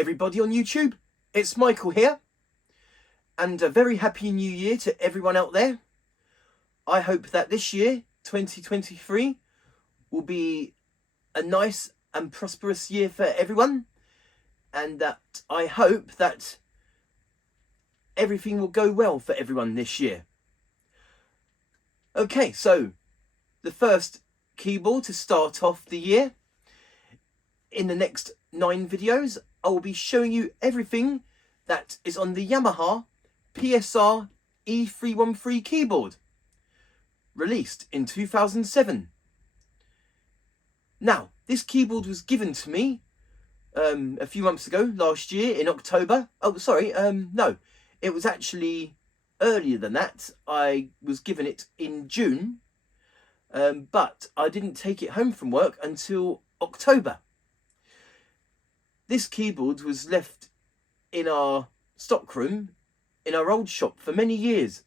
everybody on YouTube, it's Michael here, and a very happy new year to everyone out there. I hope that this year, 2023, will be a nice and prosperous year for everyone, and that I hope that everything will go well for everyone this year. Okay, so the first keyboard to start off the year. In the next 9 videos, I will be showing you everything that is on the Yamaha PSR-E313 keyboard, released in 2007. Now, this keyboard was given to me a few months ago, last year in October. Oh, sorry, no, it was actually earlier than that. I was given it in June, but I didn't take it home from work until October. This keyboard was left in our stockroom in our old shop for many years,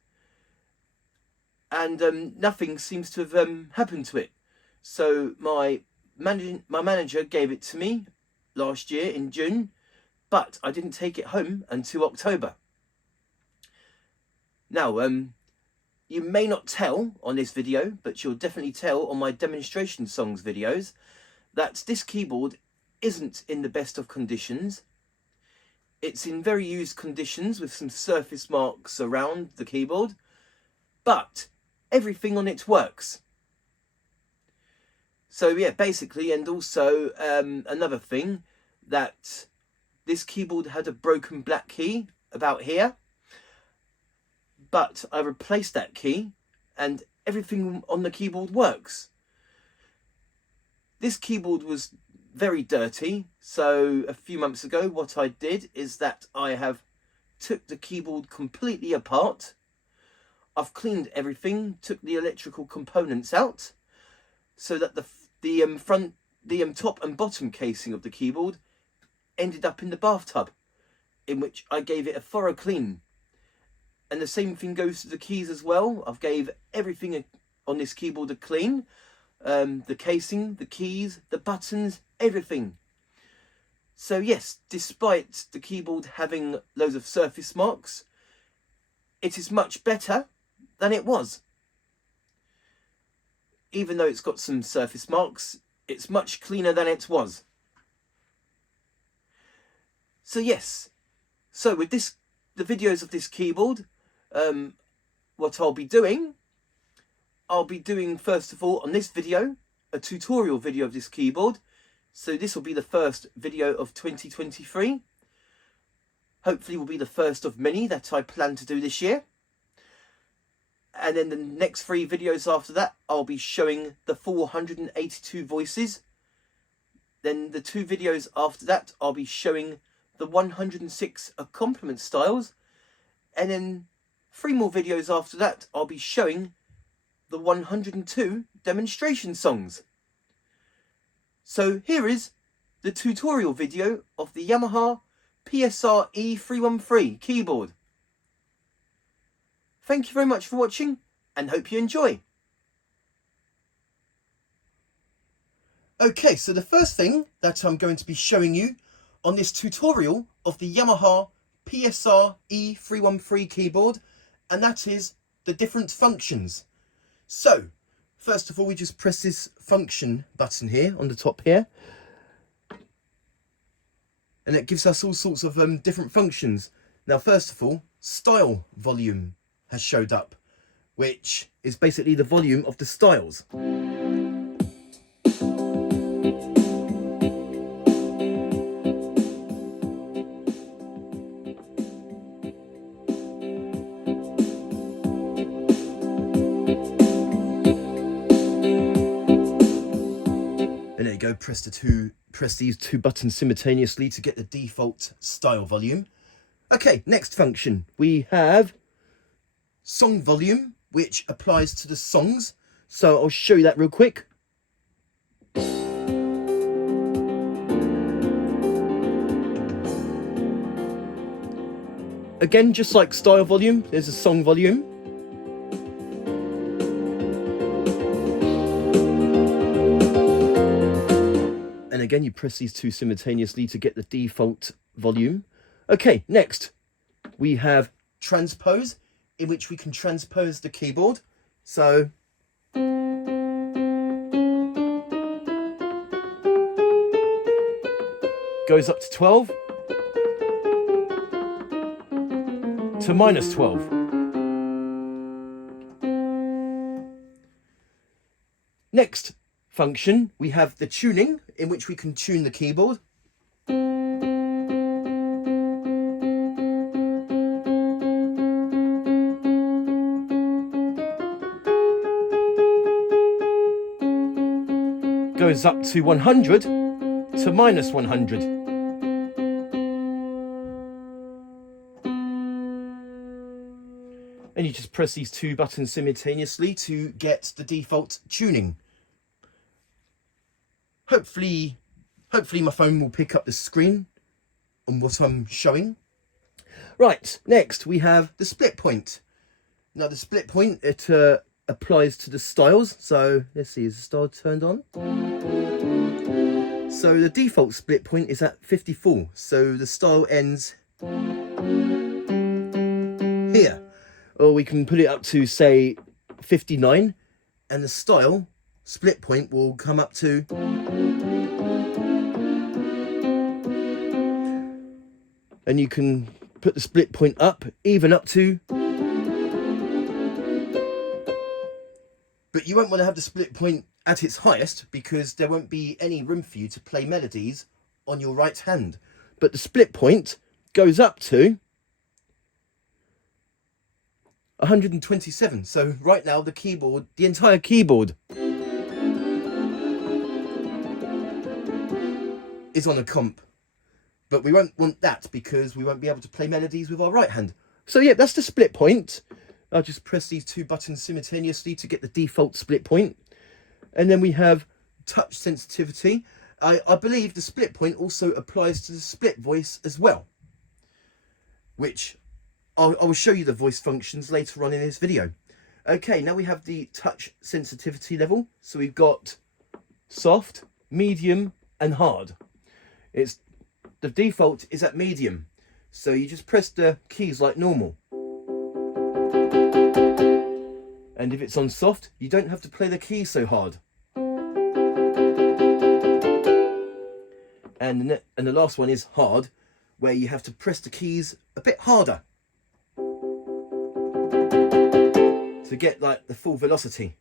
and nothing seems to have happened to it. So my manager gave it to me last year in June, but I didn't take it home until October. Now, you may not tell on this video, but you'll definitely tell on my demonstration songs videos, that this keyboard isn't in the best of conditions. It's in very used conditions with some surface marks around the keyboard, but everything on it works. So yeah, basically, and also another thing, that this keyboard had a broken black key about here, but I replaced that key and everything on the keyboard works. This keyboard was very dirty, so a few months ago what I did is that I have took the keyboard completely apart. I've cleaned everything, took the electrical components out, so that the top and bottom casing of the keyboard ended up in the bathtub, in which I gave it a thorough clean. And the same thing goes to the keys as well. I've gave everything on this keyboard a clean. The casing, the keys, the buttons, everything. So yes, despite the keyboard having loads of surface marks, it is much better than it was. Even though it's got some surface marks, it's much cleaner than it was. So yes, so with the videos of this keyboard, what I'll be doing first of all on this video a tutorial video of this keyboard. So this will be the first video of 2023. Hopefully will be the first of many that I plan to do this year. And then the next 3 videos after that, I'll be showing the 482 voices. Then the 2 videos after that, I'll be showing the 106 accompaniment styles. And then 3 more videos after that, I'll be showing the 102 demonstration songs. So here is the tutorial video of the Yamaha PSR-E313 keyboard. Thank you very much for watching, and hope you enjoy. Okay, so the first thing that I'm going to be showing you on this tutorial of the Yamaha PSR-E313 keyboard, and that is the different functions. So, first of all, we just press this function button here on the top here, and it gives us all sorts of different functions. Now, first of all, style volume has showed up, which is basically the volume of the styles. And there you go, press these 2 buttons simultaneously to get the default style volume. Okay, next function, we have song volume, which applies to the songs. So I'll show you that real quick. Again, just like style volume, there's a song volume. And again, you press these 2 simultaneously to get the default volume. Okay, next we have transpose, in which we can transpose the keyboard. So goes up to 12 to -12. Next function, we have the tuning, in which we can tune the keyboard. Goes up to 100 to -100. And you just press these two buttons simultaneously to get the default tuning. Hopefully my phone will pick up the screen on what I'm showing. Right, next we have the split point. Now the split point, it applies to the styles. So let's see, is the style turned on? So the default split point is at 54. So the style ends here. Or we can put it up to, say, 59, and the style split point will come up to and you can put the split point up, even up to, but you won't want to have the split point at its highest because there won't be any room for you to play melodies on your right hand. But the split point goes up to 127. So right now the keyboard, the entire keyboard is on a comp, but we won't want that because we won't be able to play melodies with our right hand. So yeah, that's the split point. I'll just press these two buttons simultaneously to get the default split point. And then we have touch sensitivity. I believe the split point also applies to the split voice as well, which I will show you the voice functions later on in this video. Okay, now we have the touch sensitivity level. So we've got soft, medium and hard. The default is at medium. So you just press the keys like normal. And if it's on soft, you don't have to play the keys so hard. And the last one is hard, where you have to press the keys a bit harder to get like the full velocity.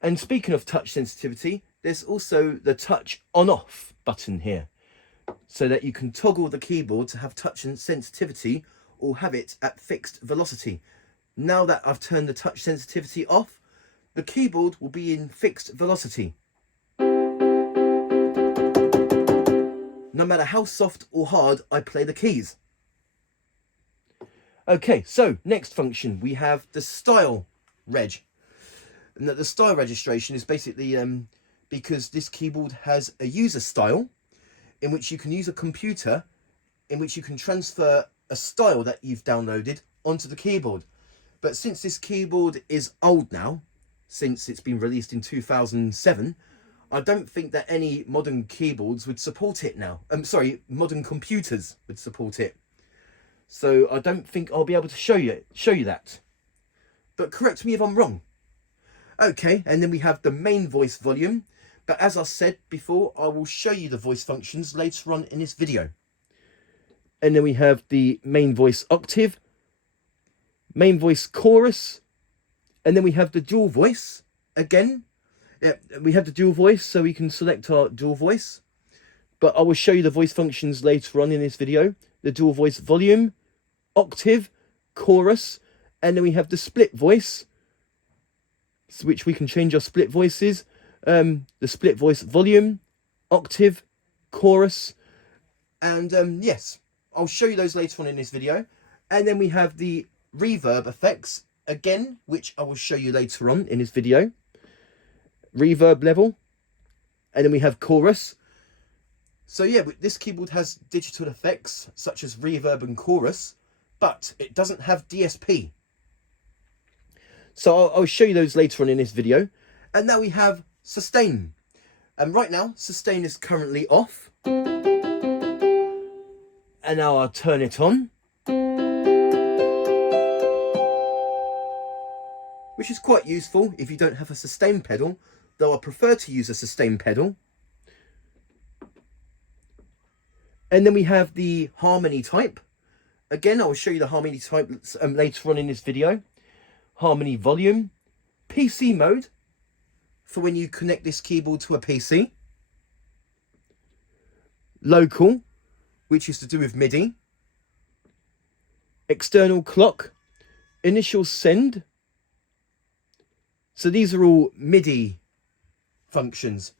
And speaking of touch sensitivity, there's also the touch on off button here, so that you can toggle the keyboard to have touch and sensitivity or have it at fixed velocity. Now that I've turned the touch sensitivity off, the keyboard will be in fixed velocity, no matter how soft or hard I play the keys. Okay, so next function, we have the style reg. And the style registration is basically because this keyboard has a user style in which you can use a computer in which you can transfer a style that you've downloaded onto the keyboard. But since this keyboard is old now, since it's been released in 2007, I don't think that any modern keyboards would support it now. Modern computers would support it. So I don't think I'll be able to show you that. But correct me if I'm wrong. Okay, and then we have the main voice volume. But as I said before, I will show you the voice functions later on in this video. And then we have the main voice octave, main voice chorus, and then we have the dual voice again. Yeah, we have the dual voice, so we can select our dual voice. But I will show you the voice functions later on in this video. The dual voice volume, octave, chorus, and then we have the split voice, which we can change our split voices. The split voice volume, octave, chorus, and yes, I'll show you those later on in this video. And then we have the reverb effects again, which I will show you later on in this video. Reverb level, and then we have chorus. So yeah, this keyboard has digital effects such as reverb and chorus, but it doesn't have DSP. So I'll show you those later on in this video. And now we have sustain. And right now, sustain is currently off. And now I'll turn it on, which is quite useful if you don't have a sustain pedal, though I prefer to use a sustain pedal. And then we have the harmony type. Again, I will show you the harmony type later on in this video. Harmony volume, PC mode, for when you connect this keyboard to a PC. Local, which is to do with MIDI. External clock, initial send. So these are all MIDI functions.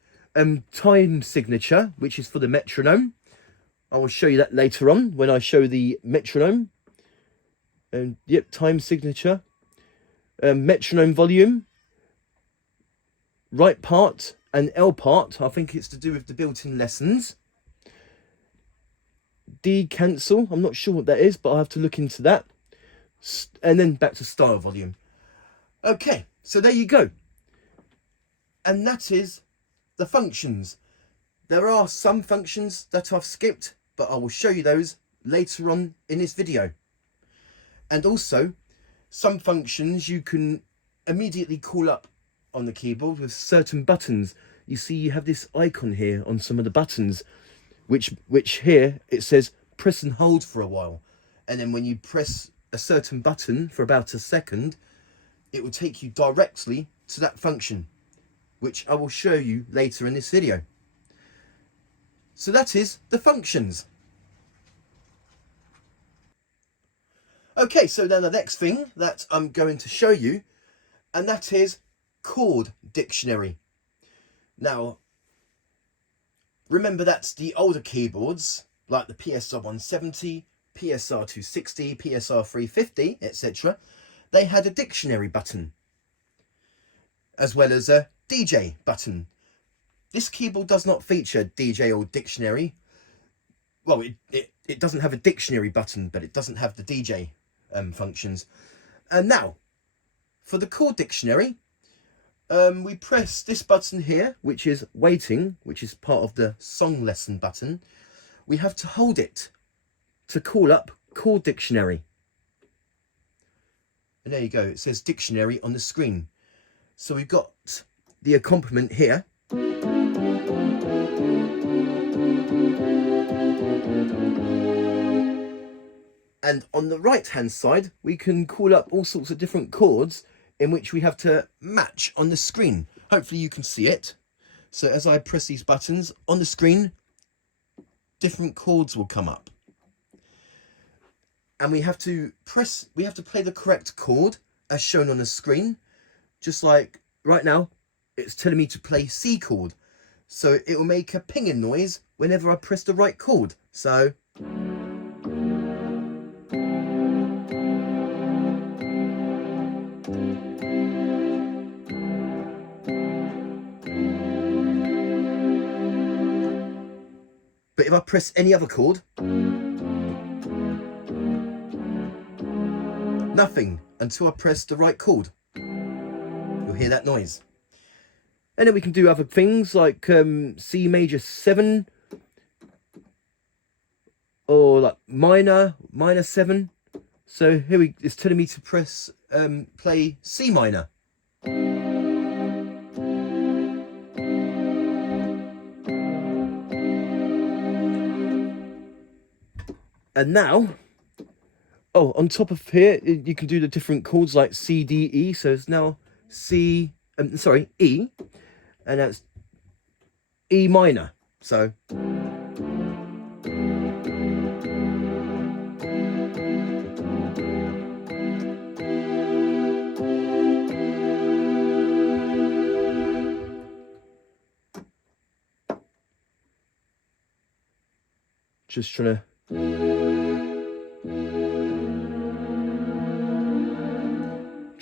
Time signature, which is for the metronome. I will show you that later on when I show the metronome. And yep, time signature. Metronome volume. Right part and L part. I think it's to do with the built-in lessons. D cancel. I'm not sure what that is, but I'll have to look into that. And then back to style volume. Okay, so there you go. And that is the functions. There are some functions that I've skipped, but I will show you those later on in this video. And also, some functions you can immediately call up on the keyboard with certain buttons. You see you have this icon here on some of the buttons, which here it says press and hold for a while. And then when you press a certain button for about a second, it will take you directly to that function, which I will show you later in this video. So that is the functions. Okay, so then the next thing that I'm going to show you, and that is Chord Dictionary. Now, remember that the older keyboards, like the PSR-170, PSR-260, PSR-350, etc., they had a dictionary button, as well as a DJ button. This keyboard does not feature DJ or dictionary. Well, it doesn't have a dictionary button, but it doesn't have the DJ functions. And now, for the Chord Dictionary, we press this button here, which is waiting, which is part of the song lesson button. We have to hold it to call up Chord Dictionary. And there you go, it says dictionary on the screen. So we've got the accompaniment here. And on the right hand side, we can call up all sorts of different chords in which we have to match on the screen. Hopefully you can see it. So as I press these buttons on the screen, different chords will come up. And we have to play the correct chord as shown on the screen. Just like right now, it's telling me to play C chord. So it will make a pinging noise whenever I press the right chord. So but if I press any other chord, nothing until I press the right chord. You'll hear that noise. And then we can do other things like C major 7, or like minor 7. So here it's telling me to press play C minor. And now, oh, on top of here, you can do the different chords like C, D, E. So it's now E, and that's E minor. So just trying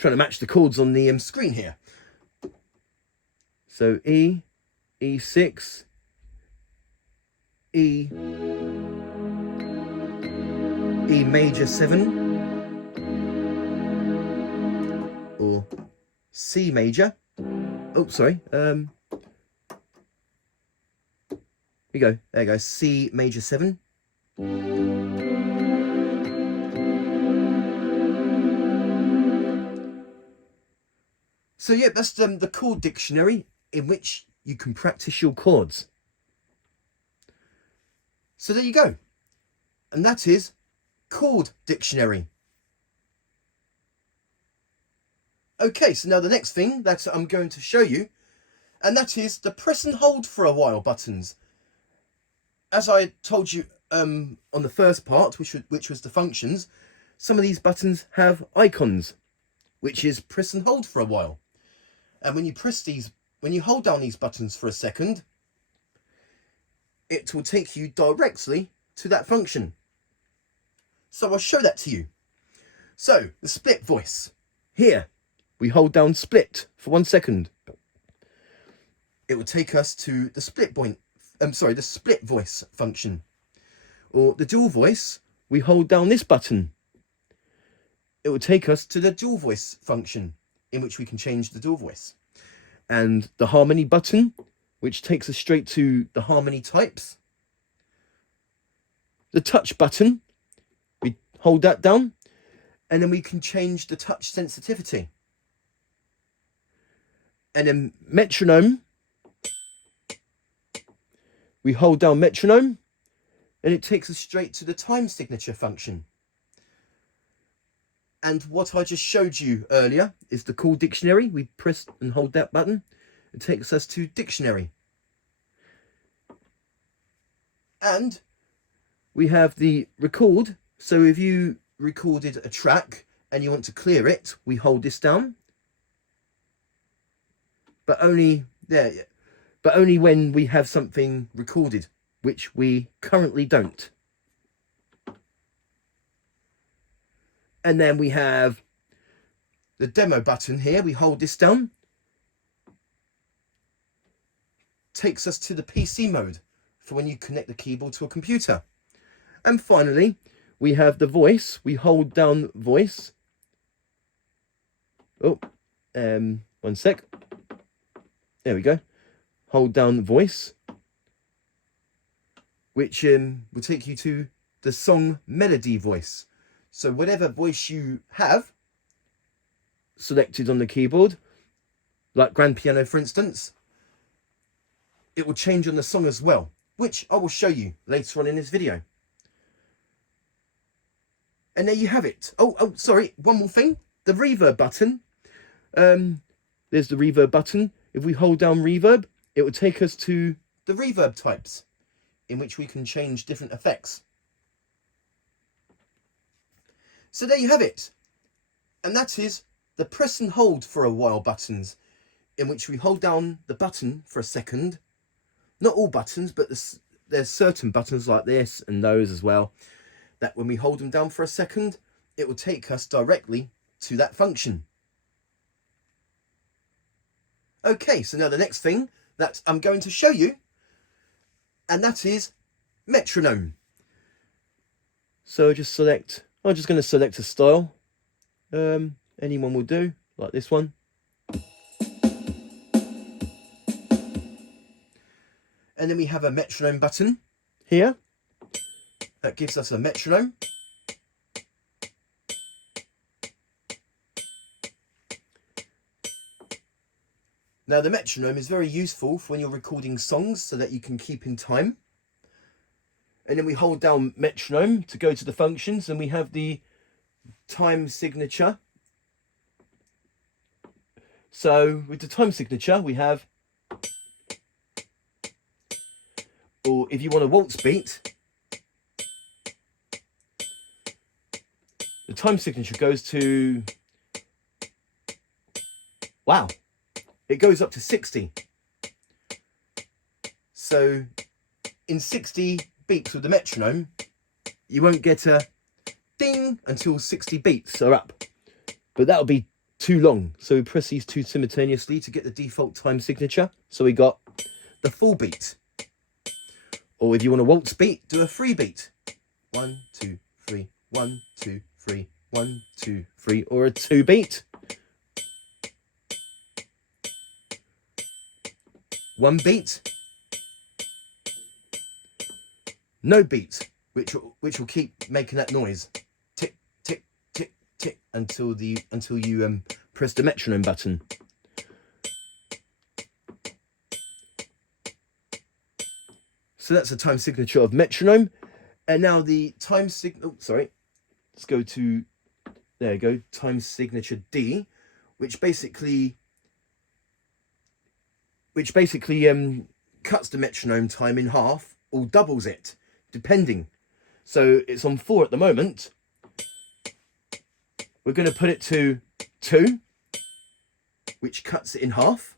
to match the chords on the screen here. So E, E6, E major 7, or C major. Oh, sorry. Here you go. There you go. C major 7. So yeah, that's the chord dictionary in which you can practice your chords. So there you go. And that is Chord Dictionary. Okay, so now the next thing that I'm going to show you, and that is the press and hold for a while buttons. As I told you on the first part, which was the functions, some of these buttons have icons, which is press and hold for a while. And when you hold down these buttons for a second, it will take you directly to that function. So I'll show that to you. So the split voice. Here, we hold down split for 1 second. It will take us to the the split voice function. Or the dual voice, we hold down this button. It will take us to the dual voice function, in which we can change the dual voice. And the harmony button, which takes us straight to the harmony types. The touch button, we hold that down, and then we can change the touch sensitivity. And then metronome, we hold down metronome, and it takes us straight to the time signature function. And what I just showed you earlier is the chord dictionary. We press and hold that button. It takes us to dictionary. And we have the record. So if you recorded a track and you want to clear it, we hold this down. But only when we have something recorded, which we currently don't. And then we have the demo button here. We hold this down. Takes us to the PC mode for when you connect the keyboard to a computer. And finally, we have the voice. We hold down voice. Oh, 1 sec. There we go. Hold down voice, which will take you to the song melody voice. So whatever voice you have selected on the keyboard, like grand piano for instance, it will change on the song as well, which I will show you later on in this video. And there you have it. Oh, sorry, one more thing. The reverb button. There's the reverb button. If we hold down reverb, it will take us to the reverb types, in which we can change different effects. So there you have it. And that is the press and hold for a while buttons, in which we hold down the button for a second. Not all buttons, but there's certain buttons like this and those as well, that when we hold them down for a second, it will take us directly to that function. Okay, so now the next thing that I'm going to show you, and that is metronome. So just select, I'm just going to select a style. Anyone will do, like this one. And then we have a metronome button here. That gives us a metronome. Now the metronome is very useful for when you're recording songs so that you can keep in time. And then we hold down metronome to go to the functions, and we have the time signature. So with the time signature we have, or if you want a waltz beat, the time signature goes to, wow, it goes up to 60. So in 60 beats with the metronome, you won't get a ding until 60 beats are up. But that'll be too long. So we press these two simultaneously to get the default time signature. So we got the full beat. Or if you want a waltz beat, do a 3 beat. 1, 2, 3, 1, 2, 3, 1, 2, 3, or a 2 beat. 1 beat, no beat, which will keep making that noise, tick tick tick tick, until you press the metronome button. So that's the time signature of metronome. And now the time signal, sorry, let's go to, there you go, time signature D, which basically cuts the metronome time in half or doubles it, depending. So it's on 4 at the moment. We're going to put it to 2, which cuts it in half.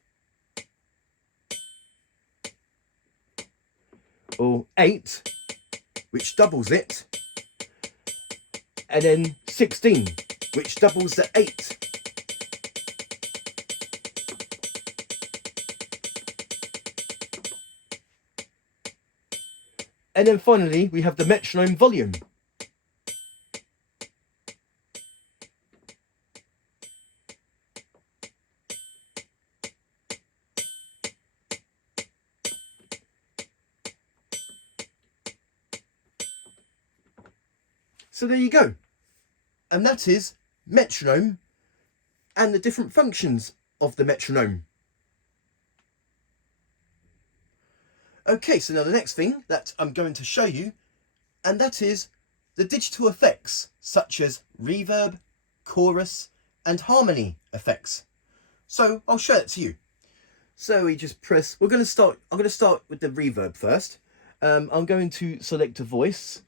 Or 8, which doubles it. And then 16, which doubles the 8. And then finally, we have the metronome volume. So there you go. And that is metronome and the different functions of the metronome. Okay, so now the next thing that I'm going to show you, and that is the digital effects such as reverb, chorus and harmony effects. So I'll show it to you. So we just press, I'm going to start with the reverb first. I'm going to select a voice.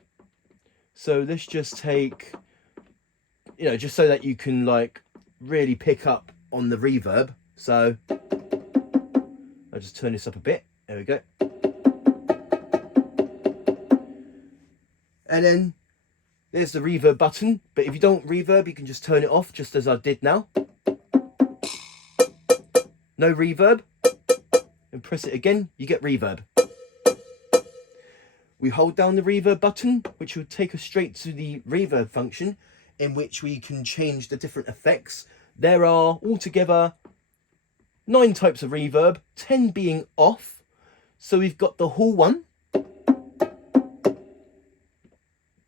So let's just take, just so that you can like really pick up on the reverb. So I'll just turn this up a bit. There we go. And then there's the reverb button. But if you don't reverb, you can just turn it off, just as I did now. No reverb. And press it again, you get reverb. We hold down the reverb button, which will take us straight to the reverb function, in which we can change the different effects. There are altogether 9 types of reverb, 10 being off. So we've got the hall one,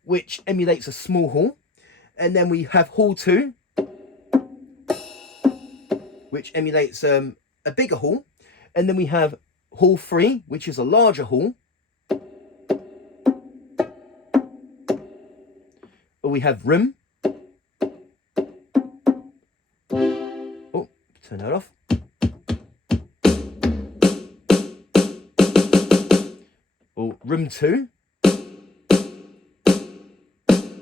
which emulates a small hall. And then we have hall 2, which emulates a bigger hall. And then we have hall 3, which is a larger hall. Or we have room. Oh, turn that off. Or room 2,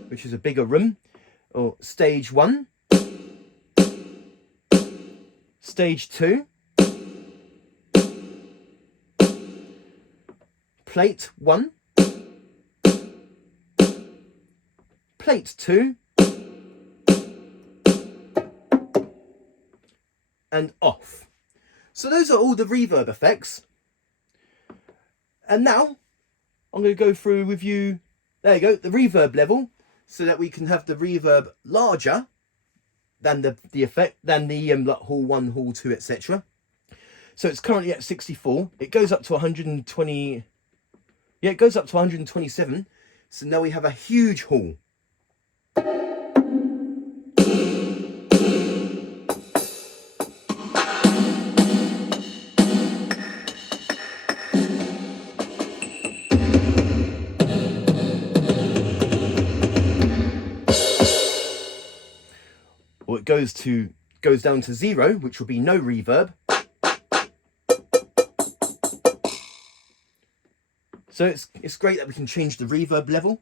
which is a bigger room. Or stage 1. Stage 2. Plate 1. Plate 2. And off. So those are all the reverb effects. And now I'm going to go through with you, there you go, the reverb level, so that we can have the reverb larger than the effect, than the like hall 1, hall 2, etc. So it's currently at 64. It goes up to 120. Yeah, it goes up to 127. So now we have a huge hall. Or it goes down to 0, which will be no reverb. So it's great that we can change the reverb level,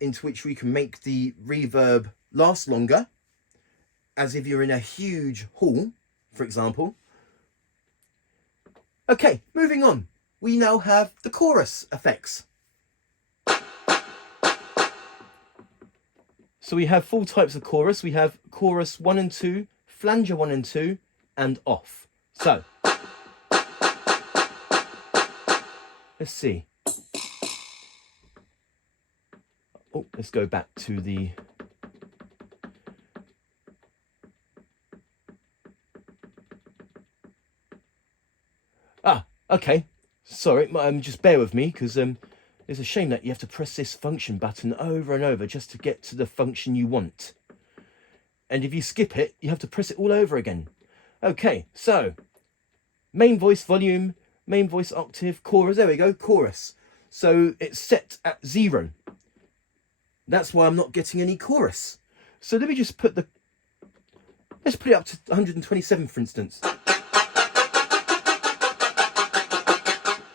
into which we can make the reverb last longer, as if you're in a huge hall, for example. Okay, moving on. We now have the chorus effects. So we have 4 types of chorus. We have chorus 1 and 2, flanger 1 and 2, and off. So let's see. Oh, let's go back to the... Okay. Sorry, just bear with me, because it's a shame that you have to press this function button over and over just to get to the function you want. And if you skip it, you have to press it all over again. Okay, so main voice volume, main voice octave, chorus. There we go, chorus. So it's set at 0. That's why I'm not getting any chorus. So let me just put the, let's put it up to 127, for instance.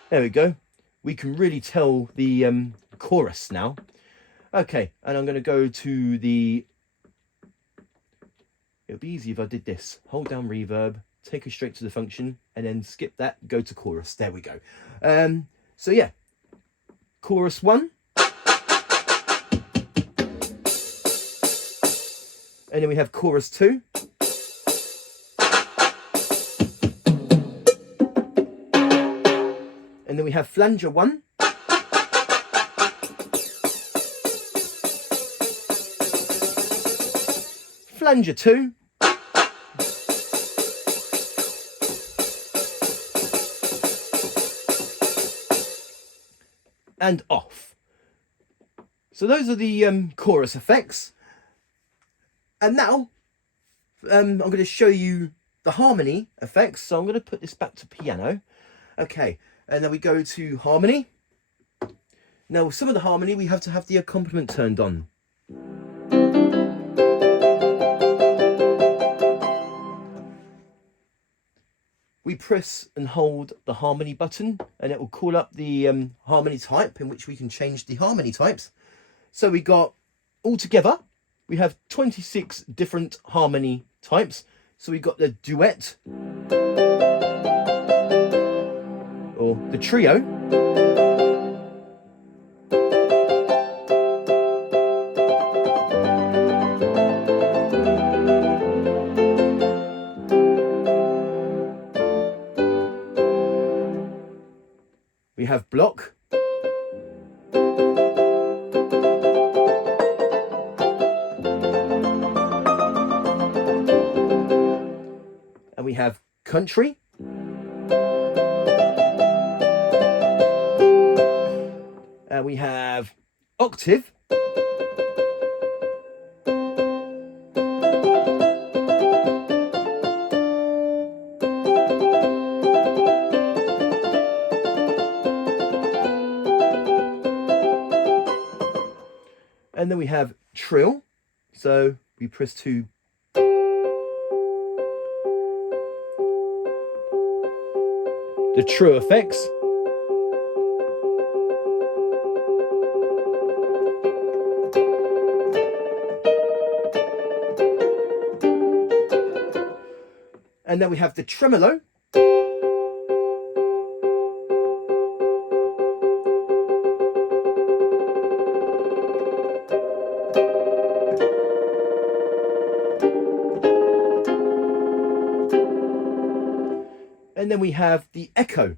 There we go. We can really tell the chorus now. Okay, and I'm going to go to the, it'll be easy if I did this. Hold down reverb, take it straight to the function, and then skip that, go to chorus. There we go. So yeah, chorus 1. And then we have chorus 2. And then we have flanger 1. Flanger 2. And off. So those are the chorus effects. And now I'm going to show you the harmony effects. So I'm going to put this back to piano. Okay, and then we go to harmony. Now, some of the harmony, we have to have the accompaniment turned on. We press and hold the harmony button, and it will call up the harmony type, in which we can change the harmony types. So we got, altogether, we have 26 different harmony types. So we got the duet, or the trio, we have block, and we have country, and we have octave, and then we have trill. So we press to the trill effects. And then we have the tremolo. And then we have the echo.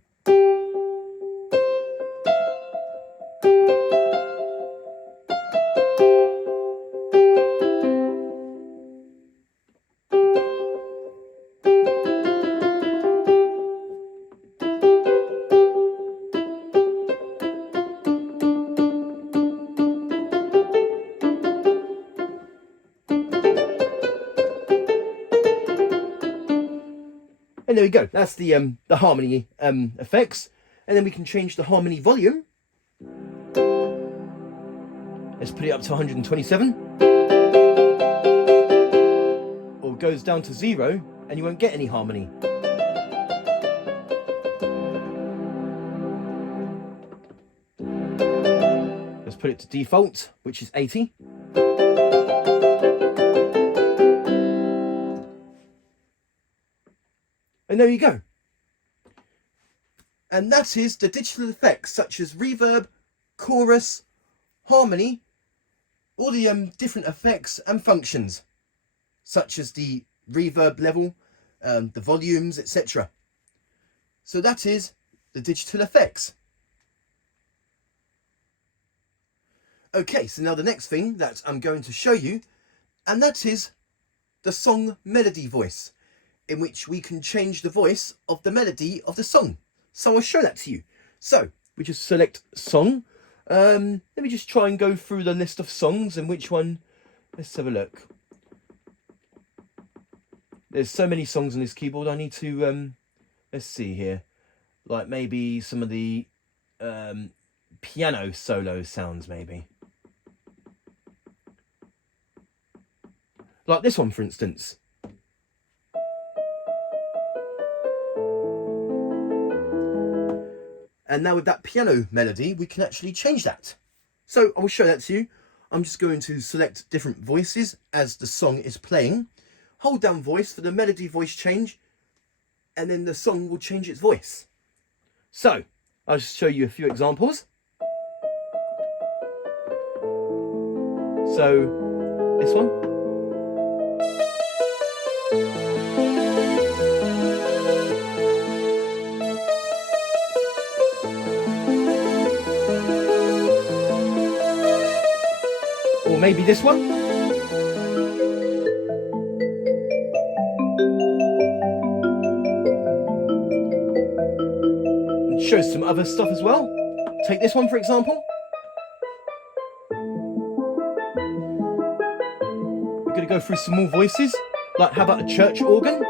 And there we go. That's the harmony effects. And then we can change the harmony volume. Let's put it up to 127. Or it goes down to 0 and you won't get any harmony. Let's put it to default, which is 80. And there you go. And that is the digital effects such as reverb, chorus, harmony, all the different effects and functions, such as the reverb level, the volumes, etc. So that is the digital effects. Okay, so now the next thing that I'm going to show you, and that is the song melody voice, in which we can change the voice of the melody of the song. So I'll show that to you. So we just select song. Let me just try and go through the list of songs and which one. Let's have a look. There's so many songs on this keyboard. I need to let's see here, like maybe some of the piano solo sounds maybe. Like this one, for instance. And now with that piano melody, we can actually change that. So I will show that to you. I'm just going to select different voices as the song is playing. Hold down voice for the melody voice change, and then the song will change its voice. So I'll just show you a few examples. So this one. Or maybe this one. And show some other stuff as well. Take this one, for example. We're going to go through some more voices. Like, how about a church organ?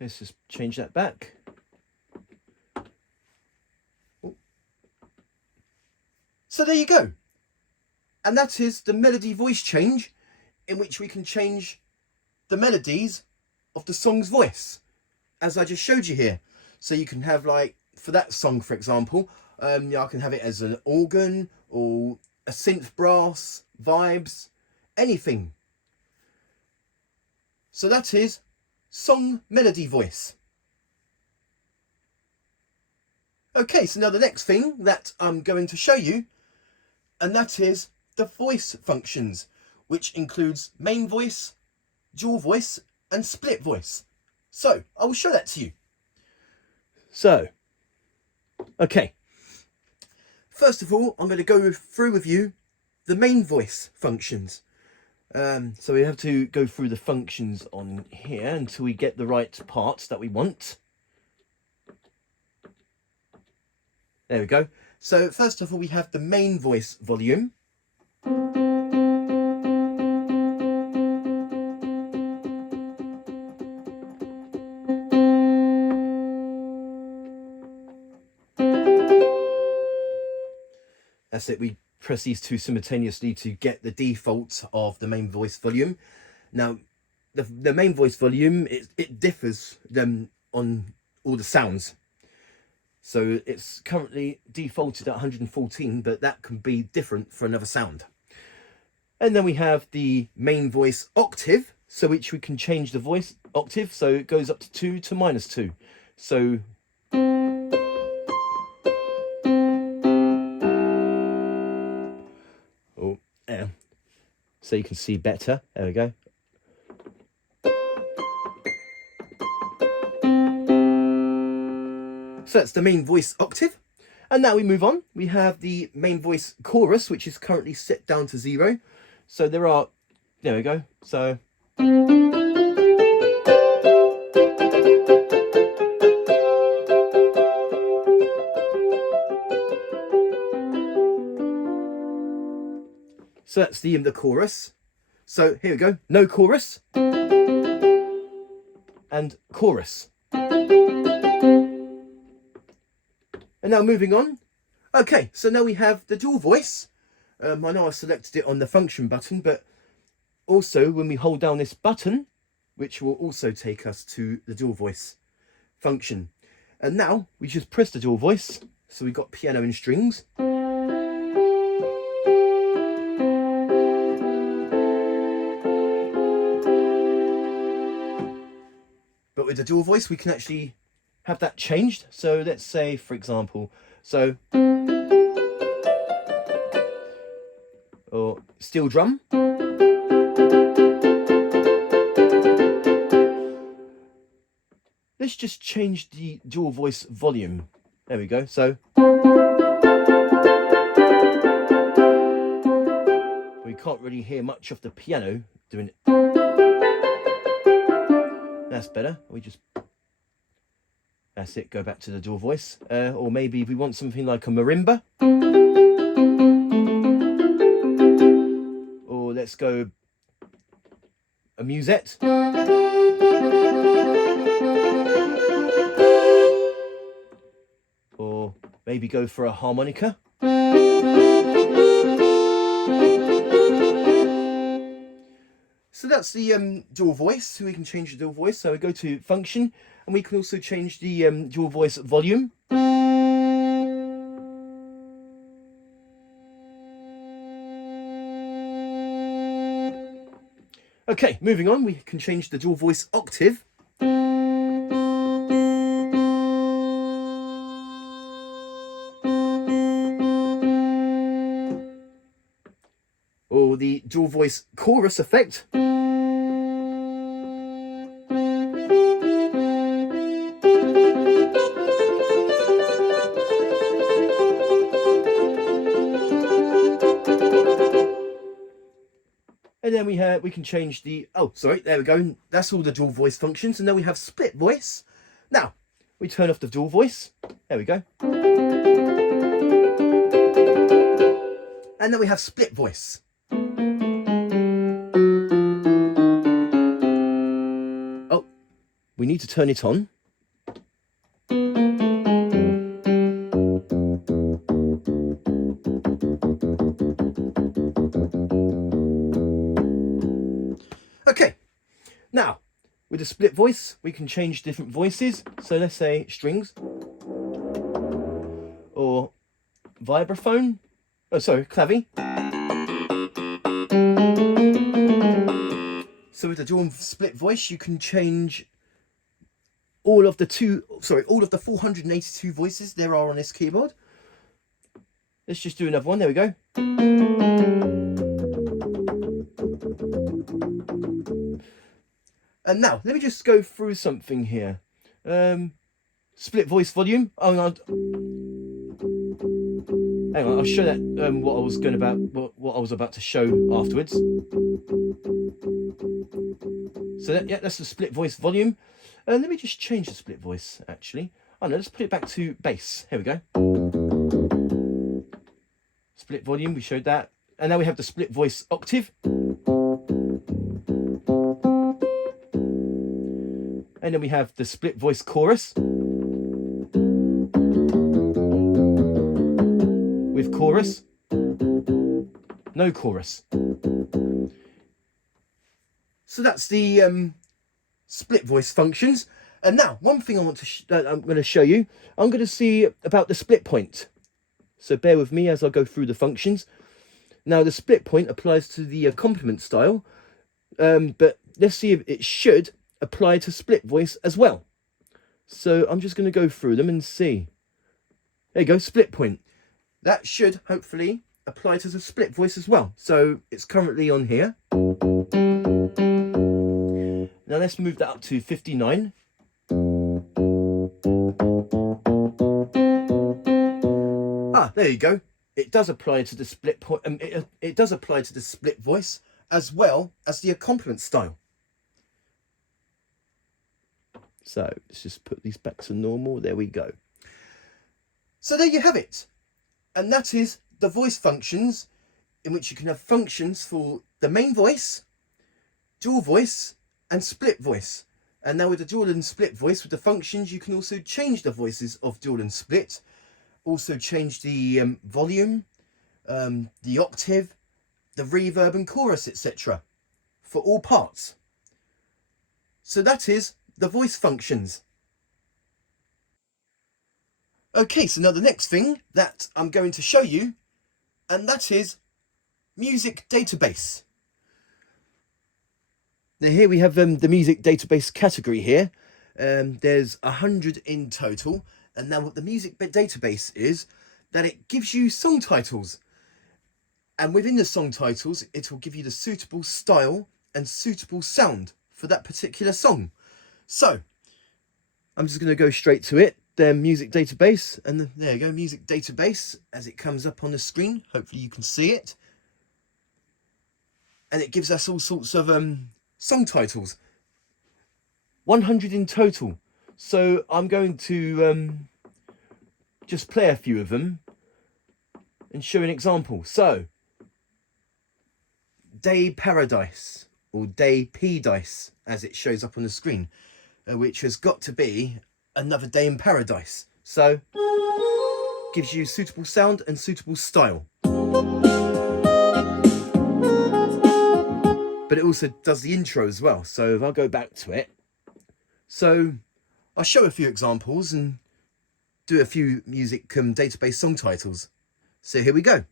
Let's just change that back. So there you go. And that is the melody voice change, in which we can change the melodies of the song's voice, as I just showed you here. So you can have, like, for that song, for example, I can have it as an organ or a synth brass, vibes, anything. So that is song melody voice. Okay, so now the next thing that I'm going to show you, and that is the voice functions, which includes main voice, dual voice, and split voice. So I will show that to you. So, okay. First of all, I'm going to go through with you the main voice functions. So we have to go through the functions on here until we get the right parts that we want. There we go. So first of all, we have the main voice volume. That's it. We press these two simultaneously to get the default of the main voice volume. Now, the main voice volume, it differs on all the sounds. So it's currently defaulted at 114, but that can be different for another sound. And then we have the main voice octave, so which we can change the voice octave, so it goes up to 2 to -2. So so you can see better. There we go. So that's the main voice octave. And now we move on. We have the main voice chorus, which is currently set down to 0. So there we go. So that's the chorus. So here we go. No chorus. And chorus. And now moving on. Okay, so now we have the dual voice. I know I selected it on the function button, but also when we hold down this button, which will also take us to the dual voice function. And now we just press the dual voice. So we've got piano and strings. with the dual voice, we can actually have that changed. So let's say, for example, so, or steel drum. Let's just change the dual voice volume. There we go. So we can't really hear much of the piano doing it. That's better. That's it. Go back to the dual voice. Or maybe if we want something like a marimba. Or let's go a musette. Or maybe go for a harmonica. So that's the dual voice. So we can change the dual voice. So we go to function, and we can also change the dual voice volume. Okay, moving on, we can change the dual voice octave. Or the dual voice chorus effect. And then we can change the, there we go. That's all the dual voice functions. And then we have split voice. Now, we turn off the dual voice. There we go. And then we have split voice. Oh, we need to turn it on. Okay, now with the split voice, we can change different voices. So let's say strings or vibraphone. Oh, sorry, clavy. So with the dual split voice, you can change all of the 482 voices there are on this keyboard. Let's just do another one. There we go. And now, let me just go through something here. Split voice volume. Oh, no. Hang on, I'll show that what I was about to show afterwards. So that's the split voice volume. Let me just change the split voice actually. Oh no, let's put it back to bass. Here we go. Split volume, we showed that. And now we have the split voice octave. And then we have the split voice chorus. With chorus. No chorus. So that's the split voice functions. And now, one thing I'm going to show you, I'm going to see about the split point. So bear with me as I go through the functions. Now, the split point applies to the complement style, but let's see if it should apply to split voice as well. So I'm just going to go through them and see. There you go, split point. That should hopefully apply to the split voice as well. So it's currently on here. Now let's move that up to 59. There you go. It does apply to the split point. It does apply to the split voice as well as the complement style. So let's just put these back to normal. There we go. So there you have it. And that is the voice functions, in which you can have functions for the main voice, dual voice, and split voice. And now with the dual and split voice, with the functions, you can also change the voices of dual and split. Also change the volume, the octave, the reverb and chorus, etc. for all parts. So that is the voice functions. Okay, so now the next thing that I'm going to show you, and that is music database. Now here we have the music database category here, There's 100 in total. And now what the music database is, that it gives you song titles. And within the song titles, it will give you the suitable style and suitable sound for that particular song. So, I'm just going to go straight to it. The music database, and there you go, music database, as it comes up on the screen. Hopefully you can see it. And it gives us all sorts of song titles. 100 in total. So I'm going to just play a few of them and show an example. So, Day Paradise, or Day P-Dice, as it shows up on the screen, which has got to be another day in paradise. So, gives you suitable sound and suitable style. But it also does the intro as well. So if I go back to it, so I'll show a few examples and do a few music database song titles. So here we go.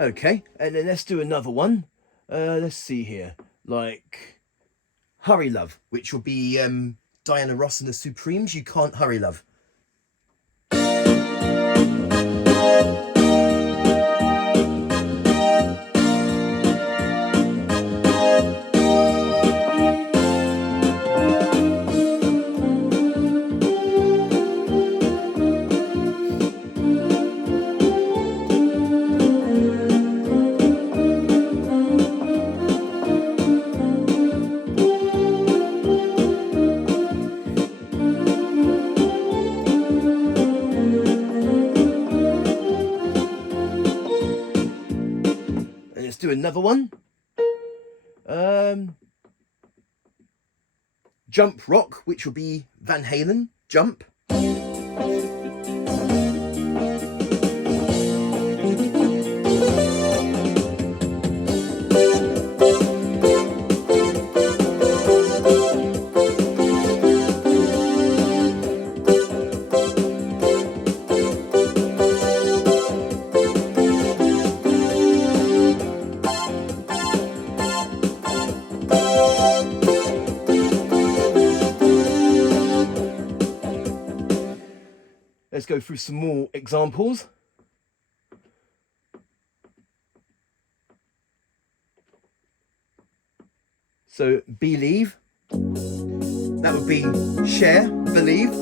Okay, and then let's do another one. Let's see here, like Hurry Love, which will be Diana Ross and the Supremes, You Can't Hurry Love. Do another one. Jump Rock, which will be Van Halen, Jump. Let's go through some more examples. So, Believe, that would be Share, Believe.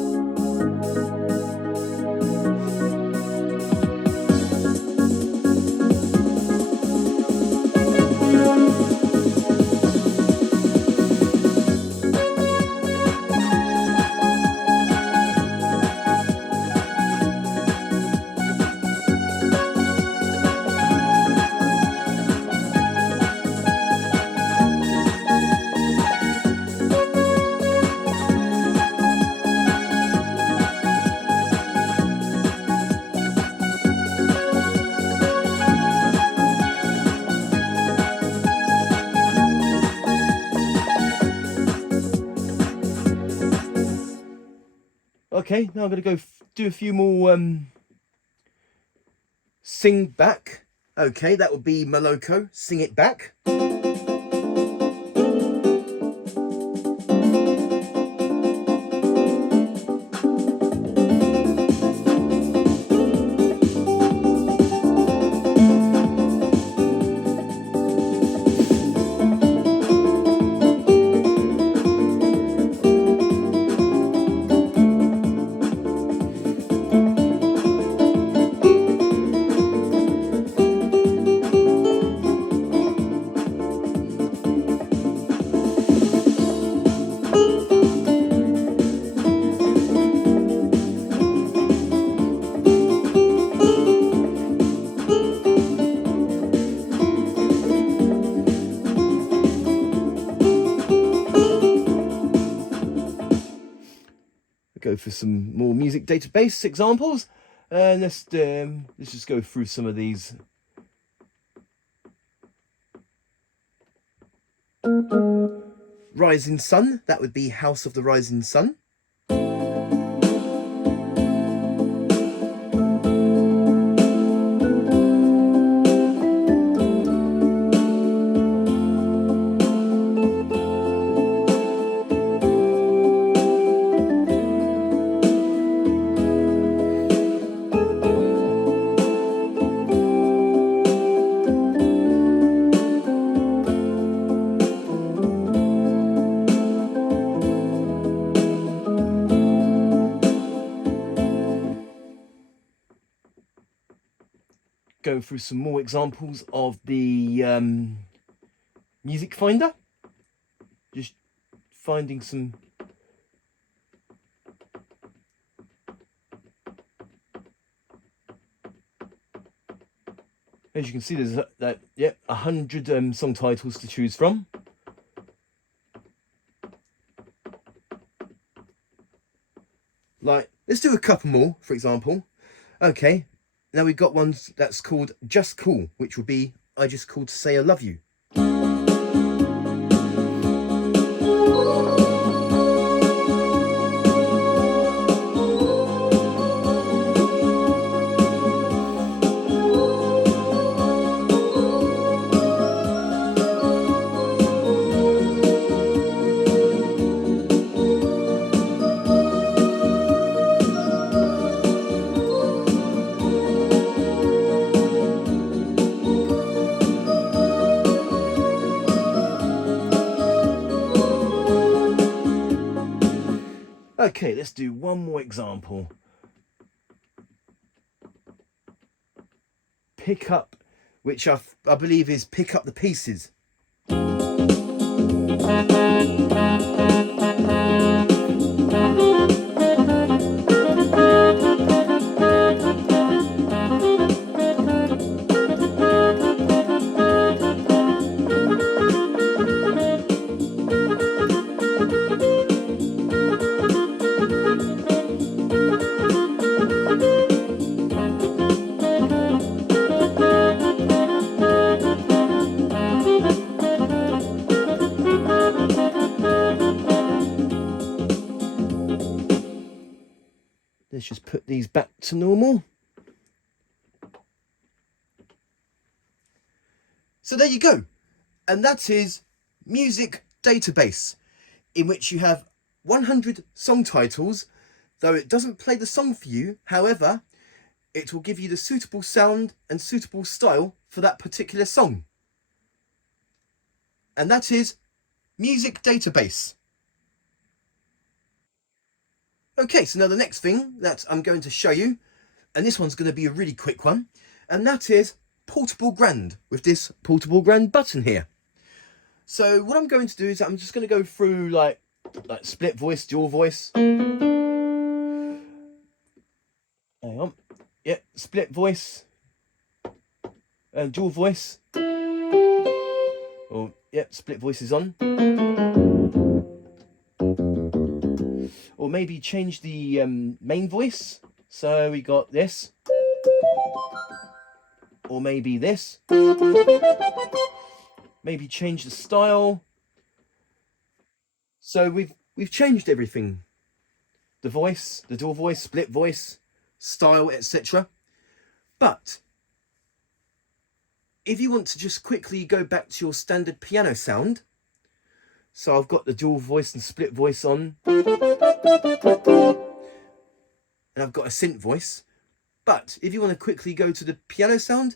Okay, now I'm going to go do a few more Sing Back. Okay, that would be Moloko, Sing It Back. for some more music database examples. And let's just go through some of these. Rising Sun, that would be House of the Rising Sun. Go through some more examples of the music finder. Just finding some as you can see, there's 100 song titles to choose from. Like, let's do a couple more, for example. Okay, now we've got one that's called Just Cool, which would be I Just Called to Say I Love You. Okay, let's do one more example. Pick up, which I believe is Pick Up the Pieces. Let's just put these back to normal. So there you go. And that is Music Database, in which you have 100 song titles, though it doesn't play the song for you. However, it will give you the suitable sound and suitable style for that particular song. And that is Music Database. Okay, so now the next thing that I'm going to show you, and this one's going to be a really quick one, and that is Portable Grand, with this Portable Grand button here. So what I'm going to do is I'm just going to go through like split voice, dual voice. Hang on. Yeah, split voice. And dual voice. Oh, yeah, split voice is on. Or maybe change the main voice. So we got this. Or maybe this. Maybe change the style. So we've changed everything. The voice, the dual voice, split voice, style, etc. But if you want to just quickly go back to your standard piano sound, so I've got the dual voice and split voice on, and I've got a synth voice. But if you want to quickly go to the piano sound,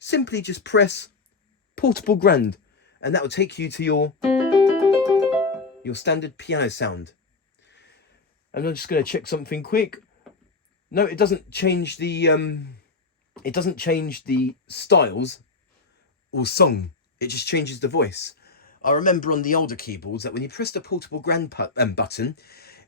simply just press Portable Grand, and that will take you to your standard piano sound. And I'm just going to check something quick. No, it doesn't change the styles or song. It just changes the voice. I remember on the older keyboards that when you press the Portable Grand button,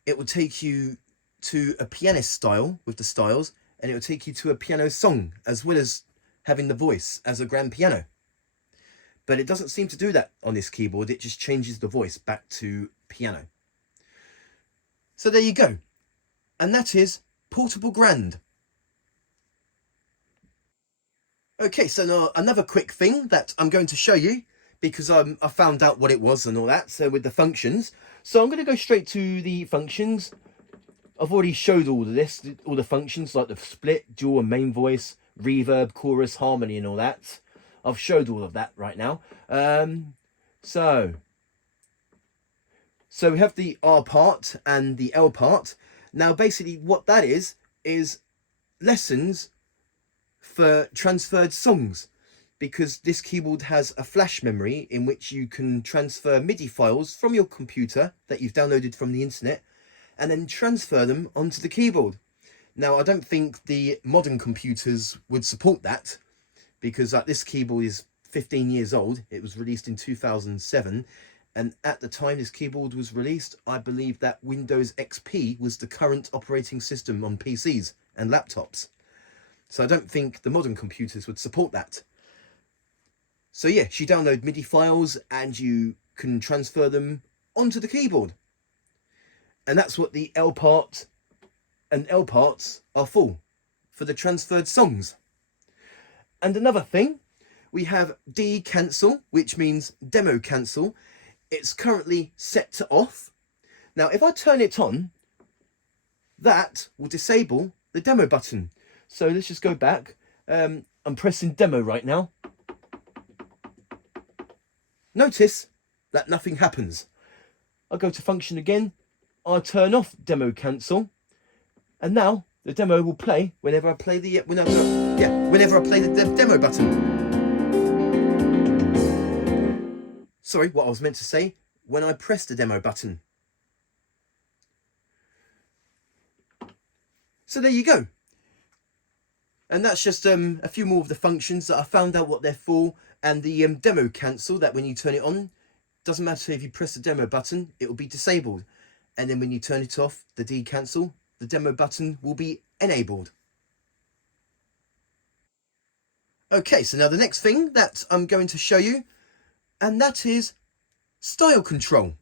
it would take you to a pianist style with the styles, and it would take you to a piano song, as well as having the voice as a grand piano. But it doesn't seem to do that on this keyboard. It just changes the voice back to piano. So there you go. and that is Portable Grand. Okay, so now another quick thing that I'm going to show you, because I found out what it was and all that, so with the functions. So I'm going to go straight to the functions. I've already showed all of this, all the functions like the split, dual and main voice, reverb, chorus, harmony and all that. I've showed all of that right now. So we have the R part and the L part. Now basically what that is lessons for transferred songs, because this keyboard has a flash memory in which you can transfer MIDI files from your computer that you've downloaded from the internet and then transfer them onto the keyboard. Now I don't think the modern computers would support that, because this keyboard is 15 years old. It was released in 2007, and at the time this keyboard was released, I believe that Windows XP was the current operating system on PCs and laptops. So I don't think the modern computers would support that. So yeah, you download MIDI files and you can transfer them onto the keyboard. And that's what the L part and L parts are for the transferred songs. And another thing, we have D cancel, which means demo cancel. It's currently set to off. Now, if I turn it on, that will disable the demo button. So let's just go back. I'm pressing demo right now. Notice that nothing happens. I'll go to function again. I'll turn off demo cancel. And now the demo will play whenever I play the whenever I play the demo button. Sorry, what I was meant to say, when I press the demo button. So there you go. And that's just a few more of the functions that I found out what they're for, and the demo cancel, that when you turn it on, doesn't matter if you press the demo button, it will be disabled. And then when you turn it off, the D cancel, the demo button will be enabled. Okay, so now the next thing that I'm going to show you, and that is style control,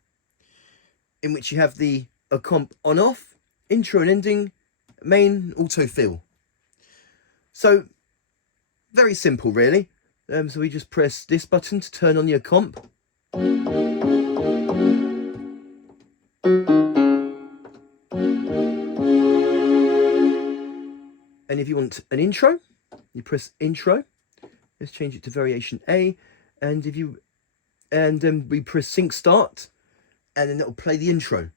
in which you have the comp on off, intro and ending, main, autofill. So very simple really. So we just press this button to turn on your comp. And if you want an intro, you press intro. Let's change it to variation A. And if you we press sync start, and then it'll play the intro.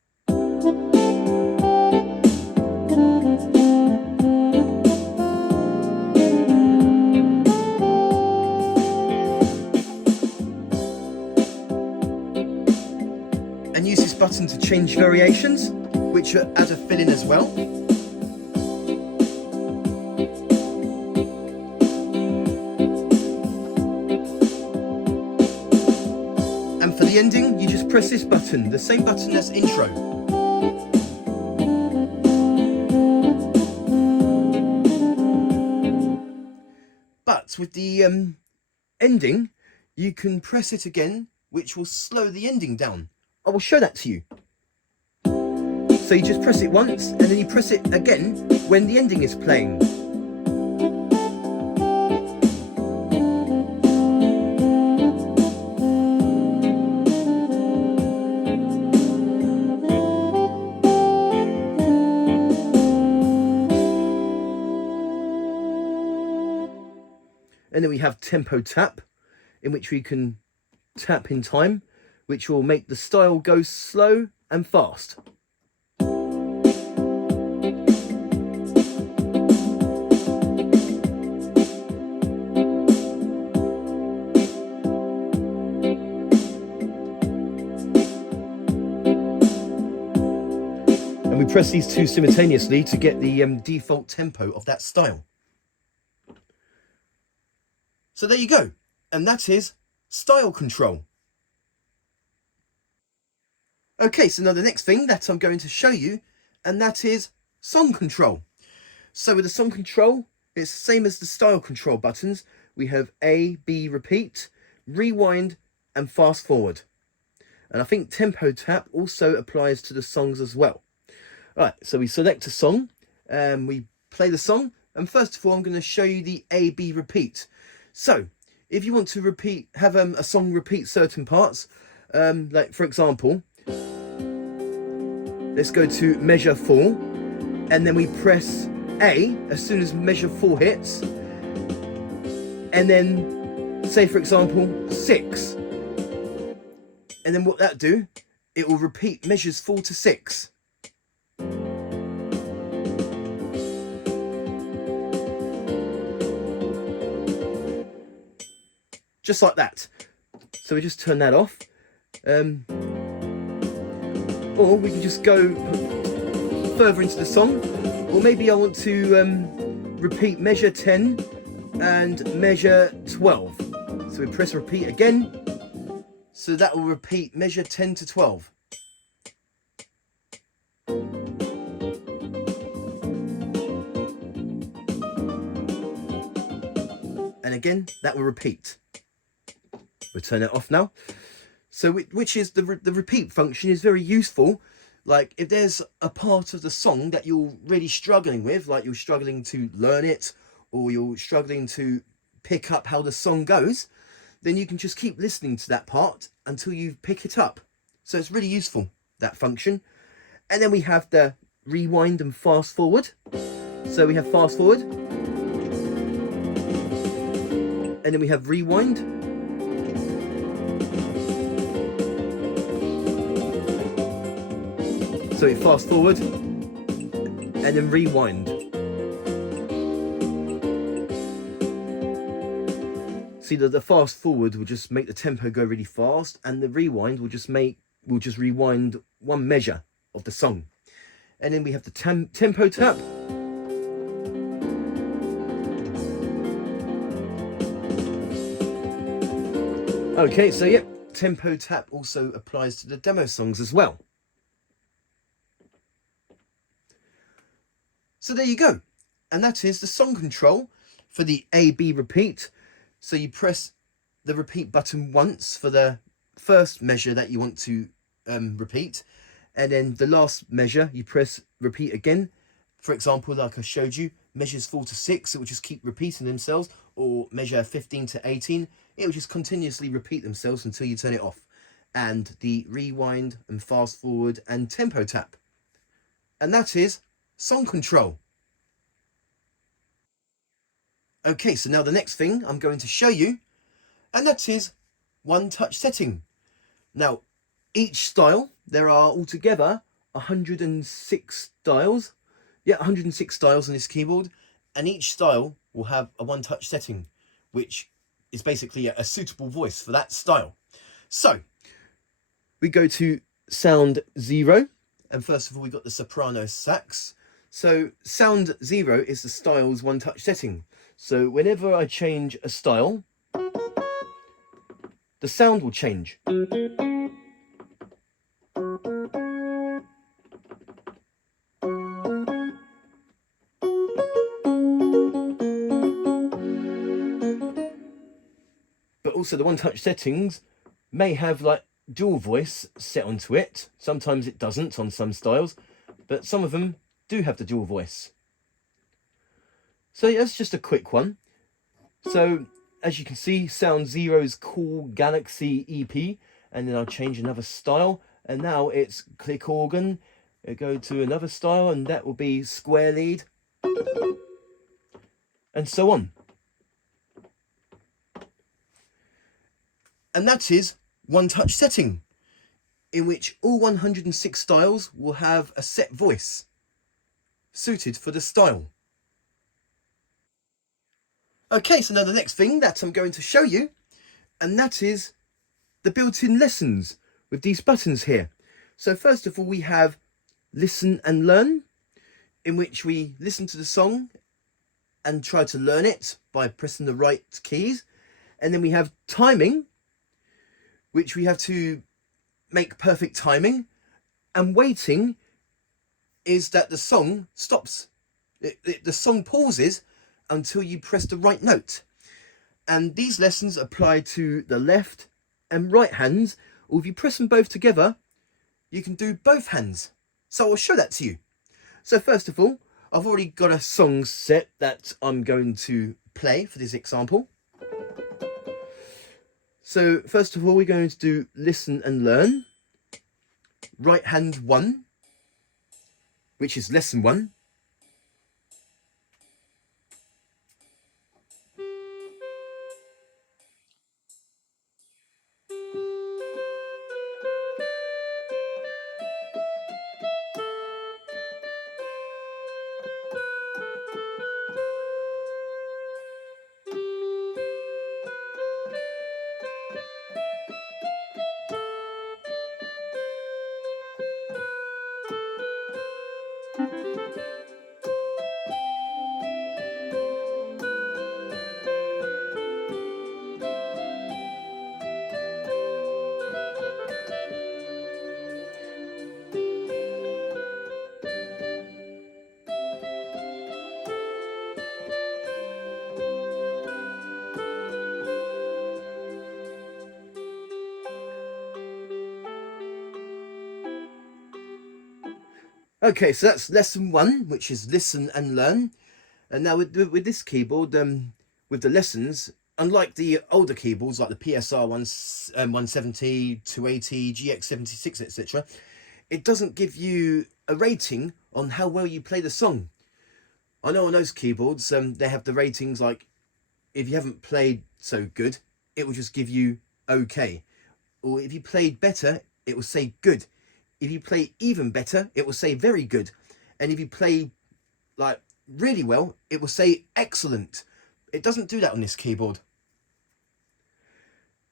And use this button to change variations, which add a fill in as well. And for the ending, you just press this button, the same button as intro. But with the ending, you can press it again, which will slow the ending down. I will show that to you. So you just press it once, and then you press it again when the ending is playing. And then we have tempo tap, in which we can tap in time, which will make the style go slow and fast. And we press these two simultaneously to get the default tempo of that style. So there you go, and that is style control. Okay, so now the next thing that I'm going to show you, and that is song control. So with the song control, it's the same as the style control buttons. We have A, B, repeat, rewind, and fast forward. And I think tempo tap also applies to the songs as well. Right, so we select a song and we play the song. And first of all, I'm going to show you the A-B repeat. So if you want to repeat, have a song repeat certain parts, like for example, let's go to measure 4, and then we press A as soon as measure 4 hits, and then say for example 6, and then what that do, it will repeat measures 4 to 6. Just like that. So we just turn that off. Or we can just go further into the song. Or maybe I want to repeat measure 10 and measure 12. So we press repeat again. So that will repeat measure 10 to 12. And again, that will repeat. We'll turn it off now. So which is the repeat function is very useful. Like if there's a part of the song that you're really struggling with, like you're struggling to learn it, or you're struggling to pick up how the song goes, then you can just keep listening to that part until you pick it up. So it's really useful, that function. And then we have the rewind and fast forward. So we have fast forward, and then we have rewind. So we fast forward and then rewind. See, the fast forward will just make the tempo go really fast, and the rewind will just rewind one measure of the song. And then we have the tempo tap. Okay, so yep, tempo tap also applies to the demo songs as well. So there you go. And that is the song control for the A-B repeat. So you press the repeat button once for the first measure that you want to repeat. And then the last measure, you press repeat again. For example, like I showed you, measures 4 to 6, it will just keep repeating themselves. Or measure 15 to 18, it will just continuously repeat themselves until you turn it off. And the rewind and fast forward and tempo tap. And that is song control. Okay, so now the next thing I'm going to show you, and that is one touch setting. Now, each style, there are altogether 106 styles. Yeah, 106 styles on this keyboard, and each style will have a one touch setting, which is basically a suitable voice for that style. So we go to sound 0, and first of all, we got the soprano sax. So sound 0 is the style's one touch setting. So whenever I change a style, the sound will change. But also the one touch settings may have like dual voice set onto it. Sometimes it doesn't on some styles, but some of them do have the dual voice. So yeah, that's just a quick one. So as you can see, sound 0's Cool Galaxy EP, and then I'll change another style, and now it's click organ. It'll go to another style, and that will be square lead, and so on. And that is one touch setting, in which all 106 styles will have a set voice suited for the style. Okay, so now the next thing that I'm going to show you, and that is the built-in lessons with these buttons here. So first of all, we have listen and learn, in which we listen to the song and try to learn it by pressing the right keys. And then we have timing, which we have to make perfect timing. And waiting is that the song stops. The song pauses until you press the right note. And these lessons apply to the left and right hands, or if you press them both together, you can do both hands. So I'll show that to you. So first of all, I've already got a song set that I'm going to play for this example. So first of all, we're going to do listen and learn. Right hand 1, which is lesson 1. Okay, so that's lesson 1, which is listen and learn. And now with this keyboard, with the lessons, unlike the older keyboards like the PSR-170, 280, GX76, etc., it doesn't give you a rating on how well you play the song. I know on those keyboards, they have the ratings like, if you haven't played so good, it will just give you okay. Or if you played better, it will say good. If you play even better, it will say very good. And if you play like really well, it will say excellent. It doesn't do that on this keyboard.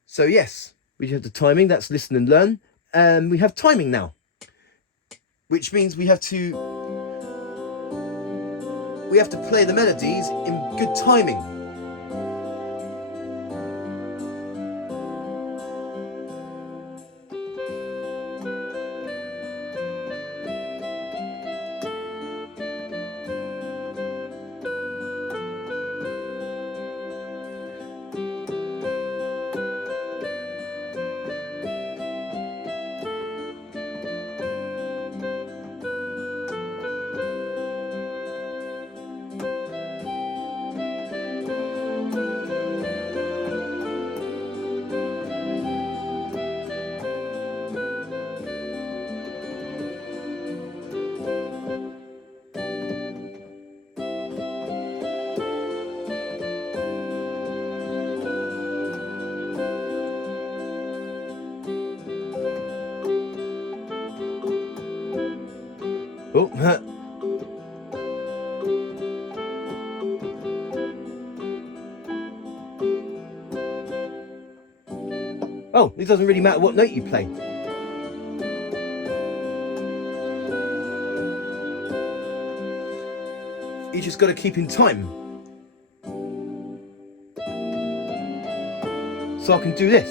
So yes, we have the timing, that's listen and learn. We have timing now, which means we have to play the melodies in good timing. Oh, oh, it doesn't really matter what note you play. You just got to keep in time. So I can do this.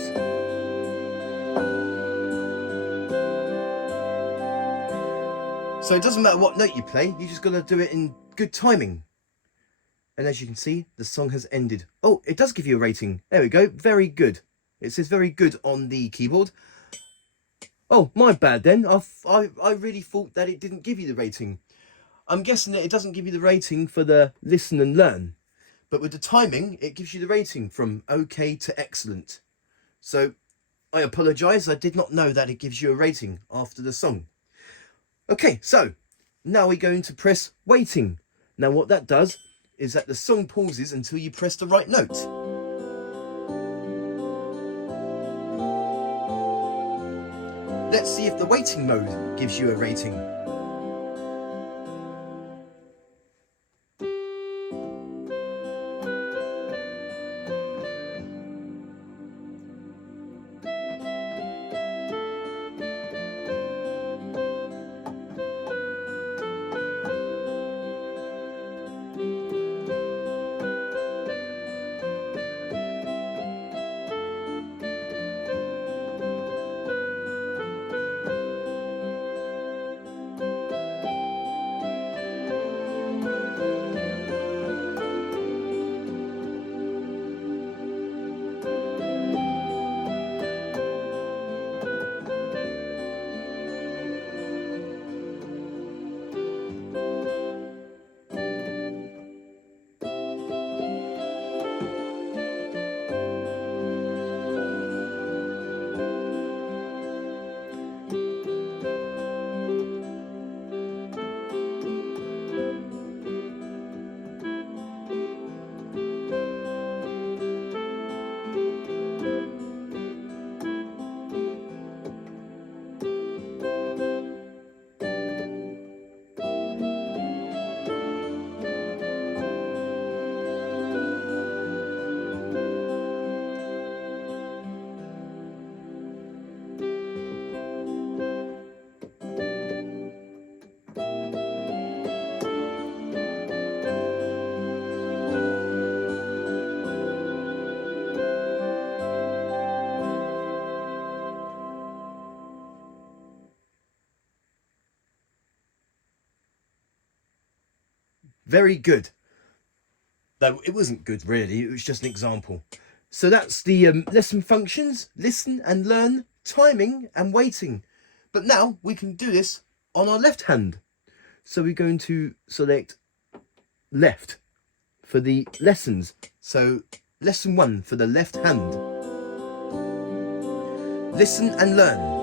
So it doesn't matter what note you play, you just got to do it in good timing. And as you can see, the song has ended. Oh, it does give you a rating. There we go, very good. It says very good on the keyboard. Oh, my bad then. I really thought that it didn't give you the rating. I'm guessing that it doesn't give you the rating for the listen and learn. But with the timing, it gives you the rating from okay to excellent. So I apologise, I did not know that it gives you a rating after the song. Okay, so now we're going to press waiting. Now what that does is that the song pauses until you press the right note. Let's see if the waiting mode gives you a rating. Very good. Though it wasn't good really, it was just an example. So that's the lesson functions: listen and learn, timing and waiting. But now we can do this on our left hand. So we're going to select left for the lessons. So lesson 1 for the left hand. Listen and learn.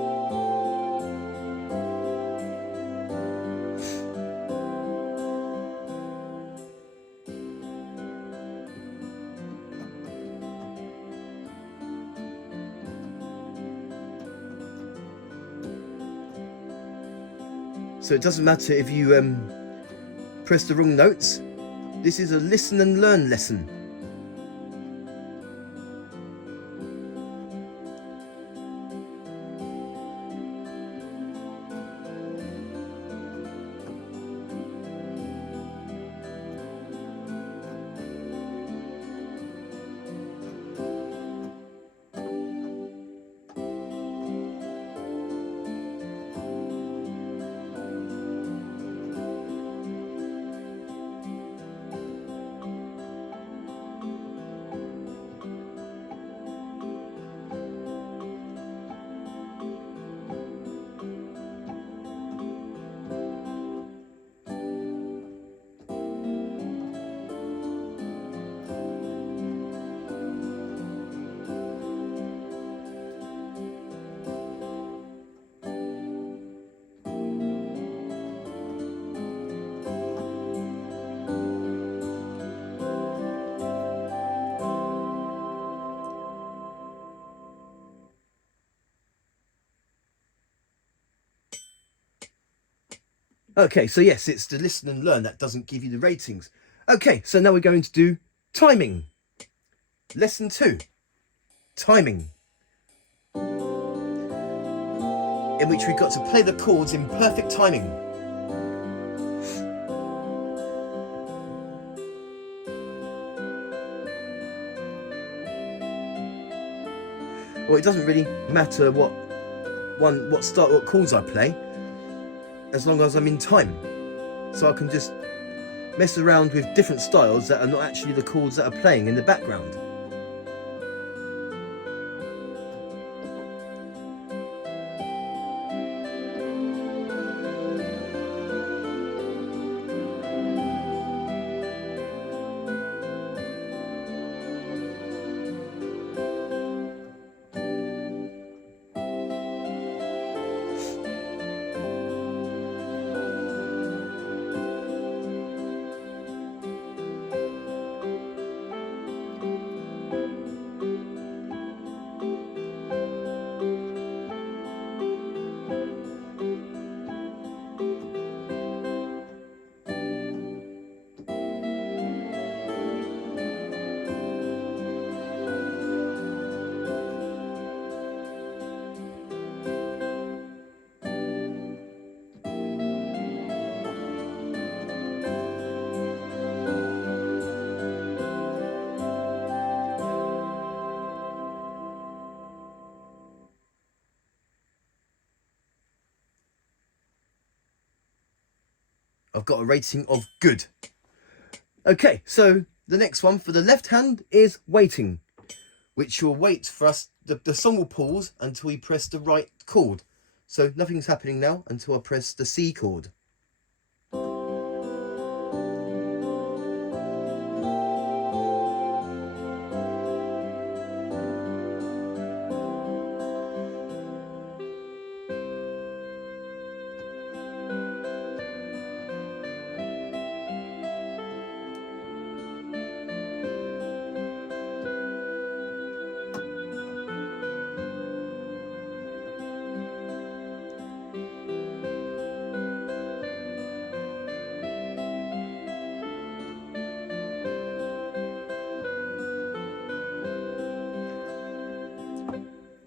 So it doesn't matter if you press the wrong notes. This is a listen and learn lesson. Okay, so yes, it's the listen and learn that doesn't give you the ratings. Okay, so now we're going to do timing. Lesson 2, timing. In which we've got to play the chords in perfect timing. Well, it doesn't really matter what chords I play, as long as I'm in time. So I can just mess around with different styles that are not actually the chords that are playing in the background. I've got a rating of good. Okay, so the next one for the left hand is waiting, which will wait for us. The song will pause until we press the right chord. So nothing's happening now until I press the C chord.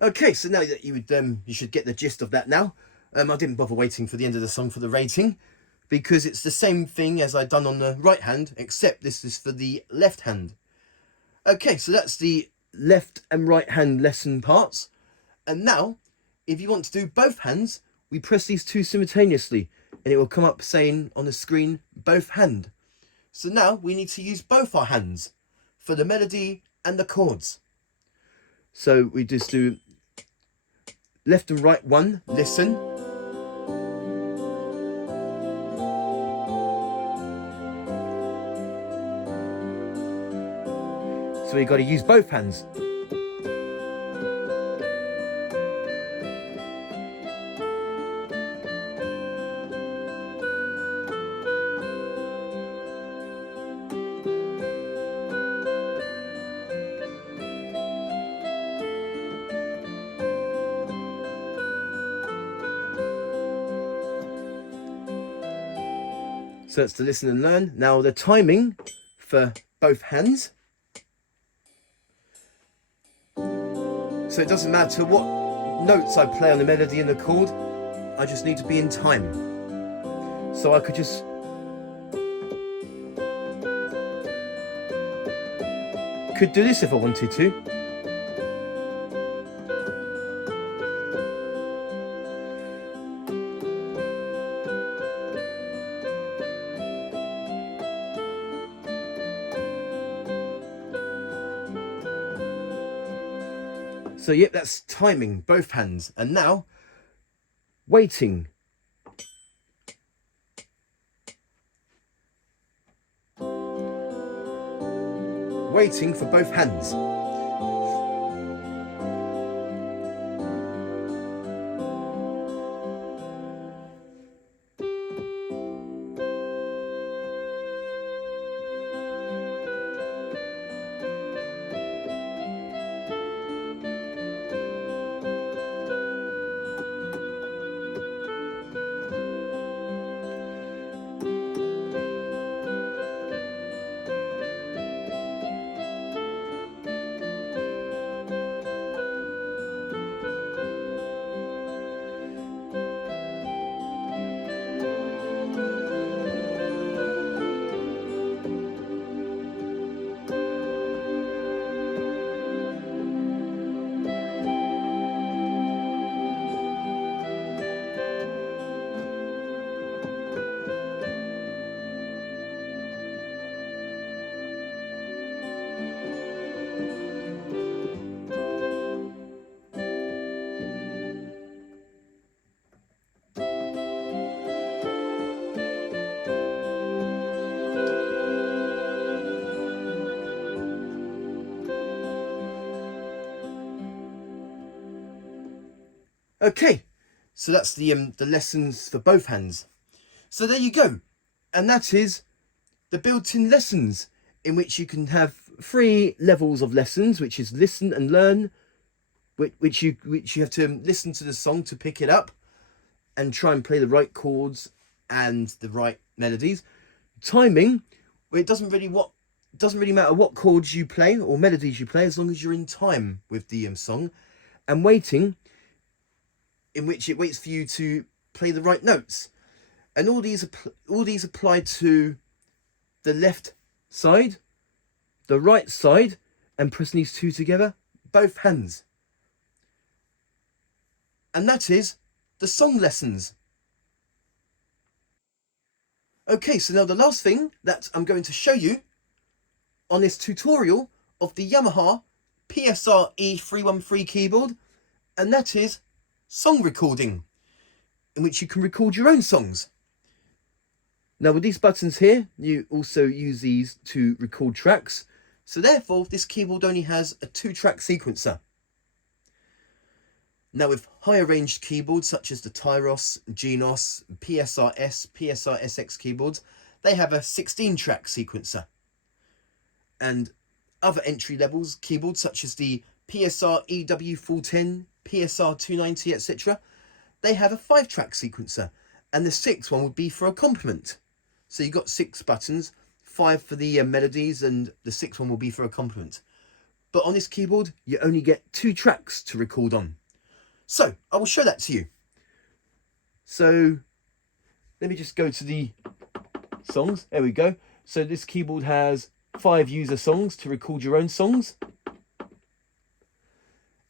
Okay, so now that you should get the gist of that now. I didn't bother waiting for the end of the song for the rating, because it's the same thing as I've done on the right hand, except this is for the left hand. Okay, so that's the left and right hand lesson parts. And now, if you want to do both hands, we press these two simultaneously, and it will come up saying on the screen, both hand. So now we need to use both our hands for the melody and the chords. So we just do left and right one, listen. So we've got to use both hands. So that's to listen and learn. Now the timing for both hands. So it doesn't matter what notes I play on the melody and the chord, I just need to be in time. So I could just do this if I wanted to. So yep, that's timing, both hands. And now, waiting. Waiting for both hands. Okay, so that's the lessons for both hands. So there you go, and that is the built-in lessons, in which you can have 3 levels of lessons, which is listen and learn, which you have to listen to the song to pick it up and try and play the right chords and the right melodies. Timing, where it doesn't really matter what chords you play or melodies you play, as long as you're in time with the song. And waiting, in which it waits for you to play the right notes. And all these apply to the left side, the right side, and pressing these 2 together, both hands. And that is the song lessons. Okay, so now the last thing that I'm going to show you on this tutorial of the Yamaha PSR-E313 keyboard, and that is song recording, in which you can record your own songs. Now with these buttons here, you also use these to record tracks, so therefore this keyboard only has a 2-track sequencer. Now with higher ranged keyboards such as the Tyros, Genos, PSR-S, PSR-SX keyboards, they have a 16-track sequencer. And other entry levels keyboards such as the PSR-EW410, PSR-290, etc., they have a 5-track sequencer, and the 6th one would be for accompaniment. So you've got 6 buttons, 5 for the melodies, and the 6th one will be for accompaniment. But on this keyboard, you only get 2 tracks to record on. So I will show that to you. So let me just go to the songs. There we go. So this keyboard has 5 user songs to record your own songs.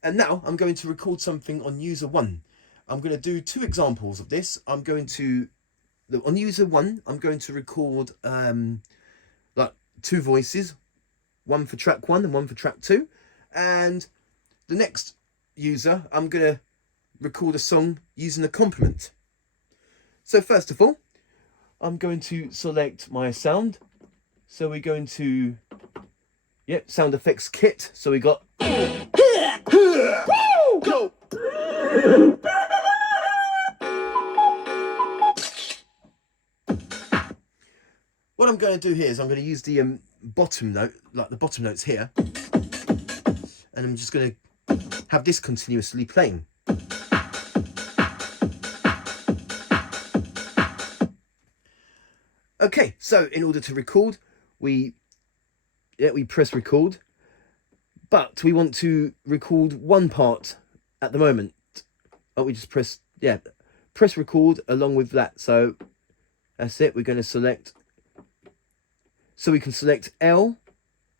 And now I'm going to record something on user 1. I'm going to do 2 examples of this. On user 1, I'm going to record like 2 voices, one for track 1 and one for track 2. And the next user, I'm going to record a song using a complement. So first of all, I'm going to select my sound. So we're going to, sound effects kit. So we got go. What I'm going to do here is I'm going to use the bottom note, like the bottom notes here, and I'm just going to have this continuously playing. Okay, so in order to record, we press record, but we want to record one part at the moment. Oh, we just press record along with that. So that's it. We're going to select. So we can select L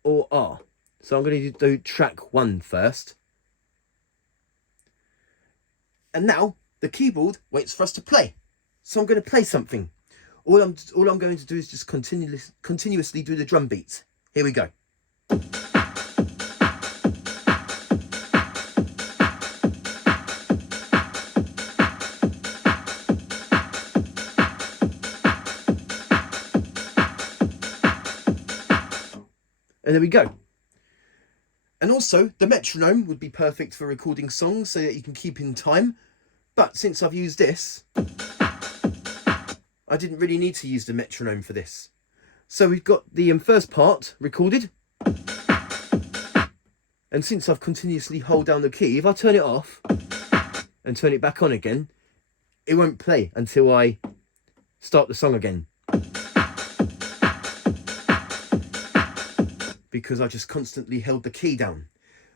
or R. So I'm going to do track 1 first. And now the keyboard waits for us to play. So I'm going to play something. All I'm going to do is just continuously do the drum beats. Here we go. And there we go. And also, the metronome would be perfect for recording songs so that you can keep in time. But since I've used this, I didn't really need to use the metronome for this. So we've got the first part recorded. And since I've continuously held down the key, if I turn it off and turn it back on again, it won't play until I start the song again. Because I just constantly held the key down.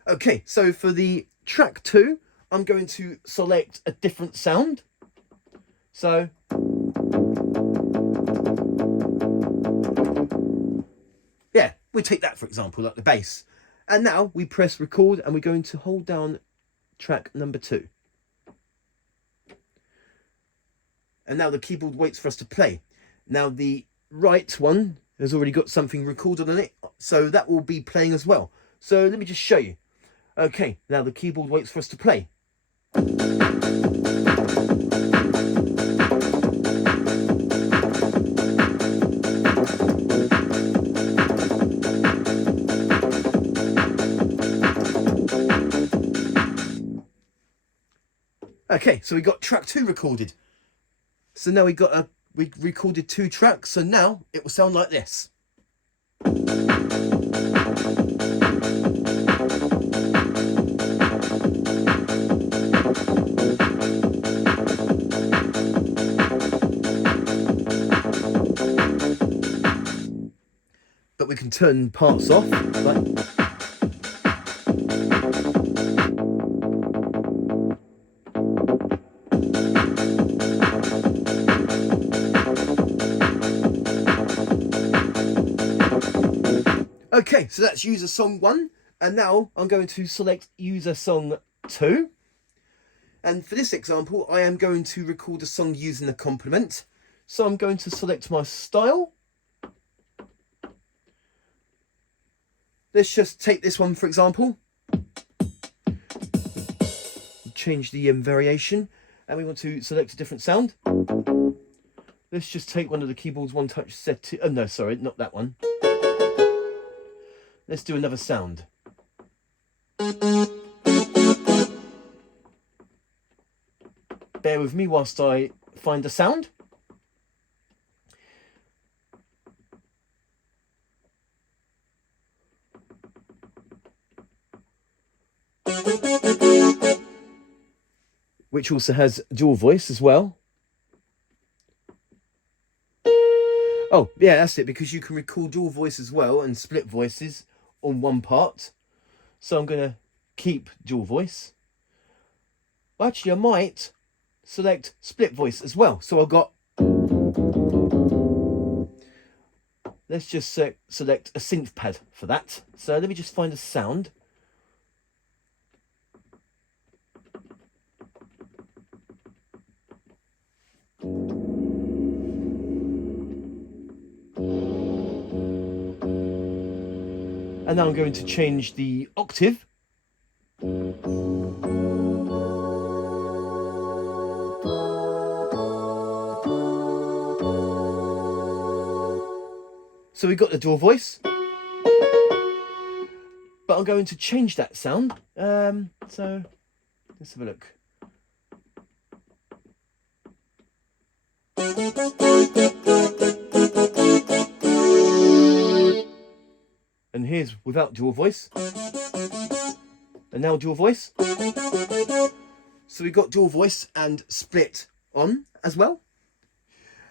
Okay, so for the track 2, I'm going to select a different sound. So yeah, we take that for example, like the bass. And now we press record and we're going to hold down track number 2. And now the keyboard waits for us to play. Now the right one has already got something recorded on it, so that will be playing as well. So let me just show you. Okay, now the keyboard waits for us to play. Okay, so we got track 2 recorded. So now we recorded 2 tracks, so now it will sound like this. But we can turn parts off, like. Okay, so that's user song 1, and now I'm going to select user song 2. And for this example, I am going to record a song using a complement. So I'm going to select my style. Let's just take this one for example. Change the variation, and we want to select a different sound. Let's just take one of the keyboard's one touch set. Oh no, sorry, not that one. Let's do another sound. Bear with me whilst I find a sound. Which also has dual voice as well. Oh, yeah, that's it, because you can record dual voice as well and split voices on one part. So I'm going to keep dual voice. Well, actually, I might select split voice as well. So I've got. Let's just select a synth pad for that. So let me just find a sound. And now I'm going to change the octave. So we've got the dual voice, but I'm going to change that sound. So let's have a look. And here's without dual voice. And now dual voice. So we've got dual voice and split on as well.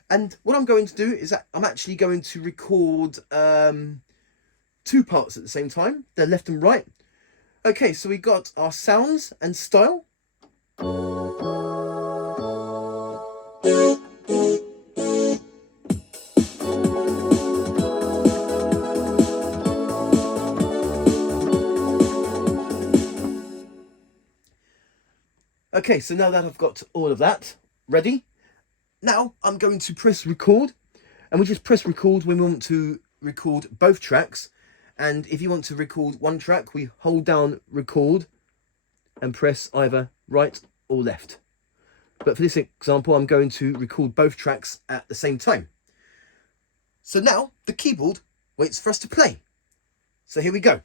And what I'm going to do is that I'm actually going to record 2 parts at the same time. They're left and right. Okay, so we got our sounds and style. Okay, so now that I've got all of that ready, now I'm going to press record, and we just press record when we want to record both tracks. And if you want to record one track, we hold down record and press either right or left. But for this example, I'm going to record both tracks at the same time. So now the keyboard waits for us to play. So here we go.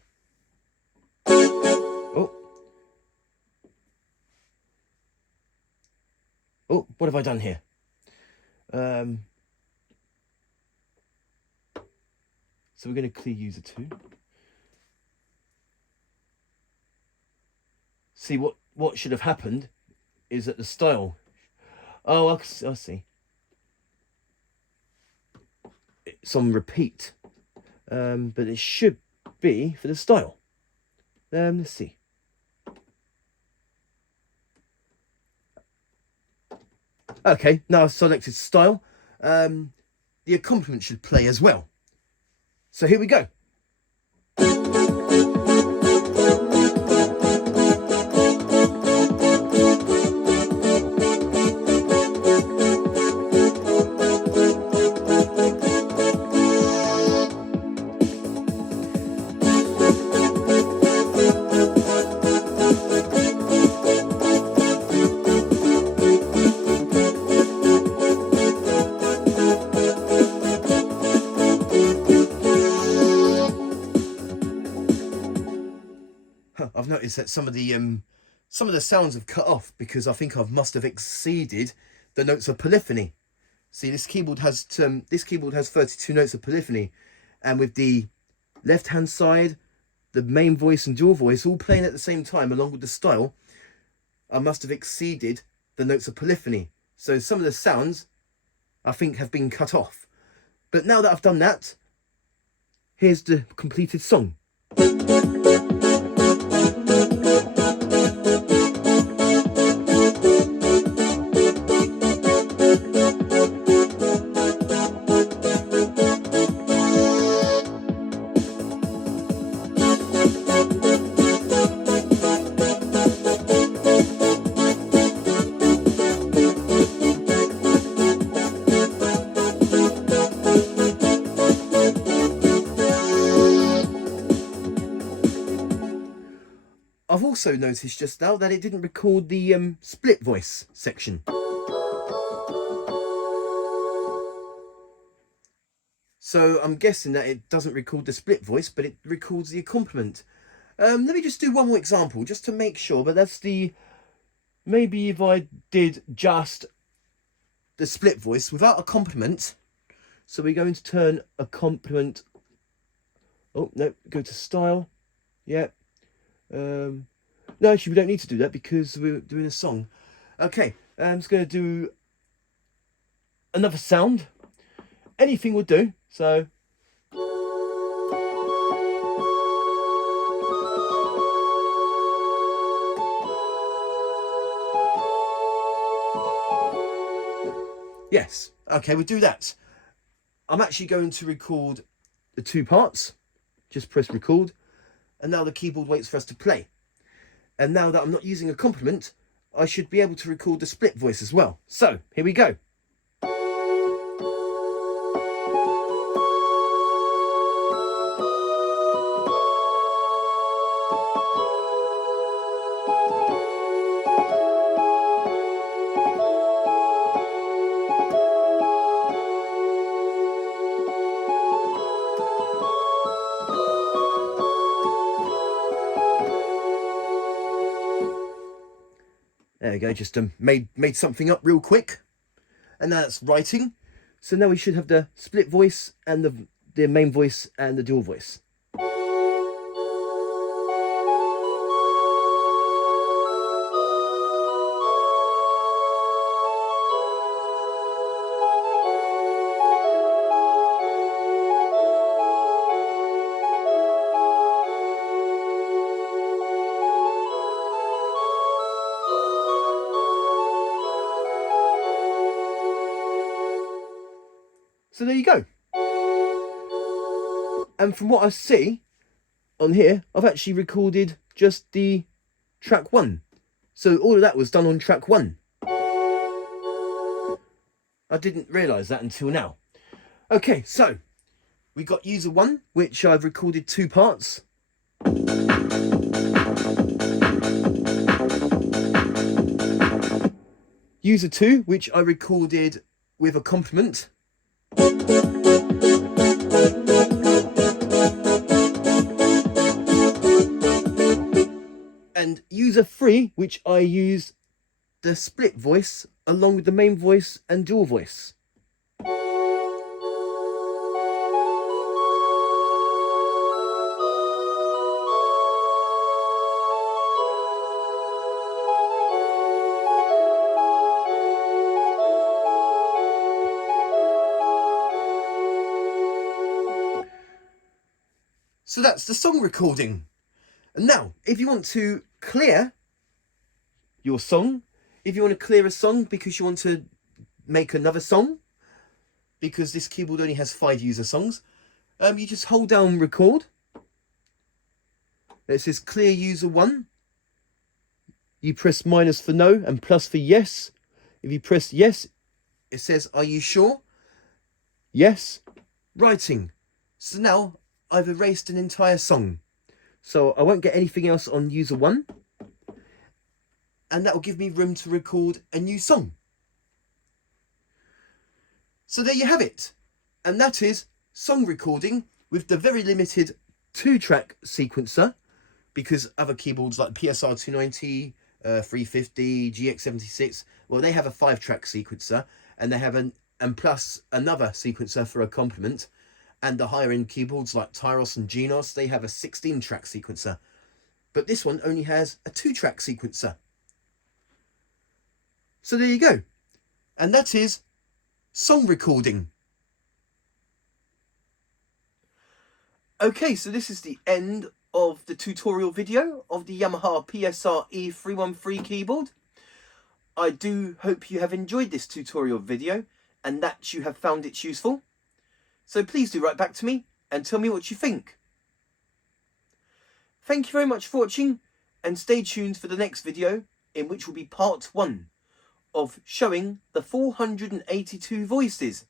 Oh, what have I done here? So we're going to clear user 2. See, what should have happened is that the style. Oh, I see. It's on repeat. But it should be for the style. Let's see. Okay, now I've selected style. The accompaniment should play as well. So here we go. I've noticed that some of the sounds have cut off because I think I must have exceeded the notes of polyphony. See, this keyboard has 32 notes of polyphony, and with the left hand side, the main voice and dual voice all playing at the same time along with the style, I must have exceeded the notes of polyphony. So some of the sounds I think have been cut off. But now that I've done that, here's the completed song. I've also noticed just now that it didn't record the split voice section. So I'm guessing that it doesn't record the split voice, but it records the accompaniment. Let me just do one more example just to make sure, but that's maybe if I did just the split voice without accompaniment. So we're going to turn accompaniment. Oh, no, go to style. Yeah. No, actually, we don't need to do that because we're doing a song. Okay, I'm just going to do another sound. Anything will do. So. Yes, okay, we'll do that. I'm actually going to record the 2 parts. Just press record. And now the keyboard waits for us to play. And now that I'm not using accompaniment, I should be able to record the split voice as well. So, here we go. There we go, just made something up real quick. And now that's writing. So now we should have the split voice and the main voice and the dual voice. So there you go. And from what I see on here, I've actually recorded just the track 1. So all of that was done on track 1. I didn't realise that until now. Okay, so we got user 1, which I've recorded 2 parts. User 2, which I recorded with a complement. And user 3, which I use the split voice along with the main voice and dual voice. So that's the song recording. And now, if you want to clear your song, if you want to clear a song because you want to make another song, because this keyboard only has 5 user songs, you just hold down record. It says clear user 1. You press minus for no and plus for yes. If you press yes, it says, are you sure? Yes. Writing. So now I've erased an entire song. So I won't get anything else on user 1. And that will give me room to record a new song. So there you have it. And that is song recording with the very limited 2-track sequencer, because other keyboards like PSR-E313, 350, GX76, well, they have a 5-track sequencer, and they have and plus another sequencer for a complement. And the higher end keyboards like Tyros and Genos, they have a 16-track sequencer. But this one only has a 2-track sequencer. So there you go. And that is song recording. Okay, so this is the end of the tutorial video of the Yamaha PSR-E313 keyboard. I do hope you have enjoyed this tutorial video and that you have found it useful. So please do write back to me and tell me what you think. Thank you very much for watching, and stay tuned for the next video, in which will be part 1 of showing the 482 voices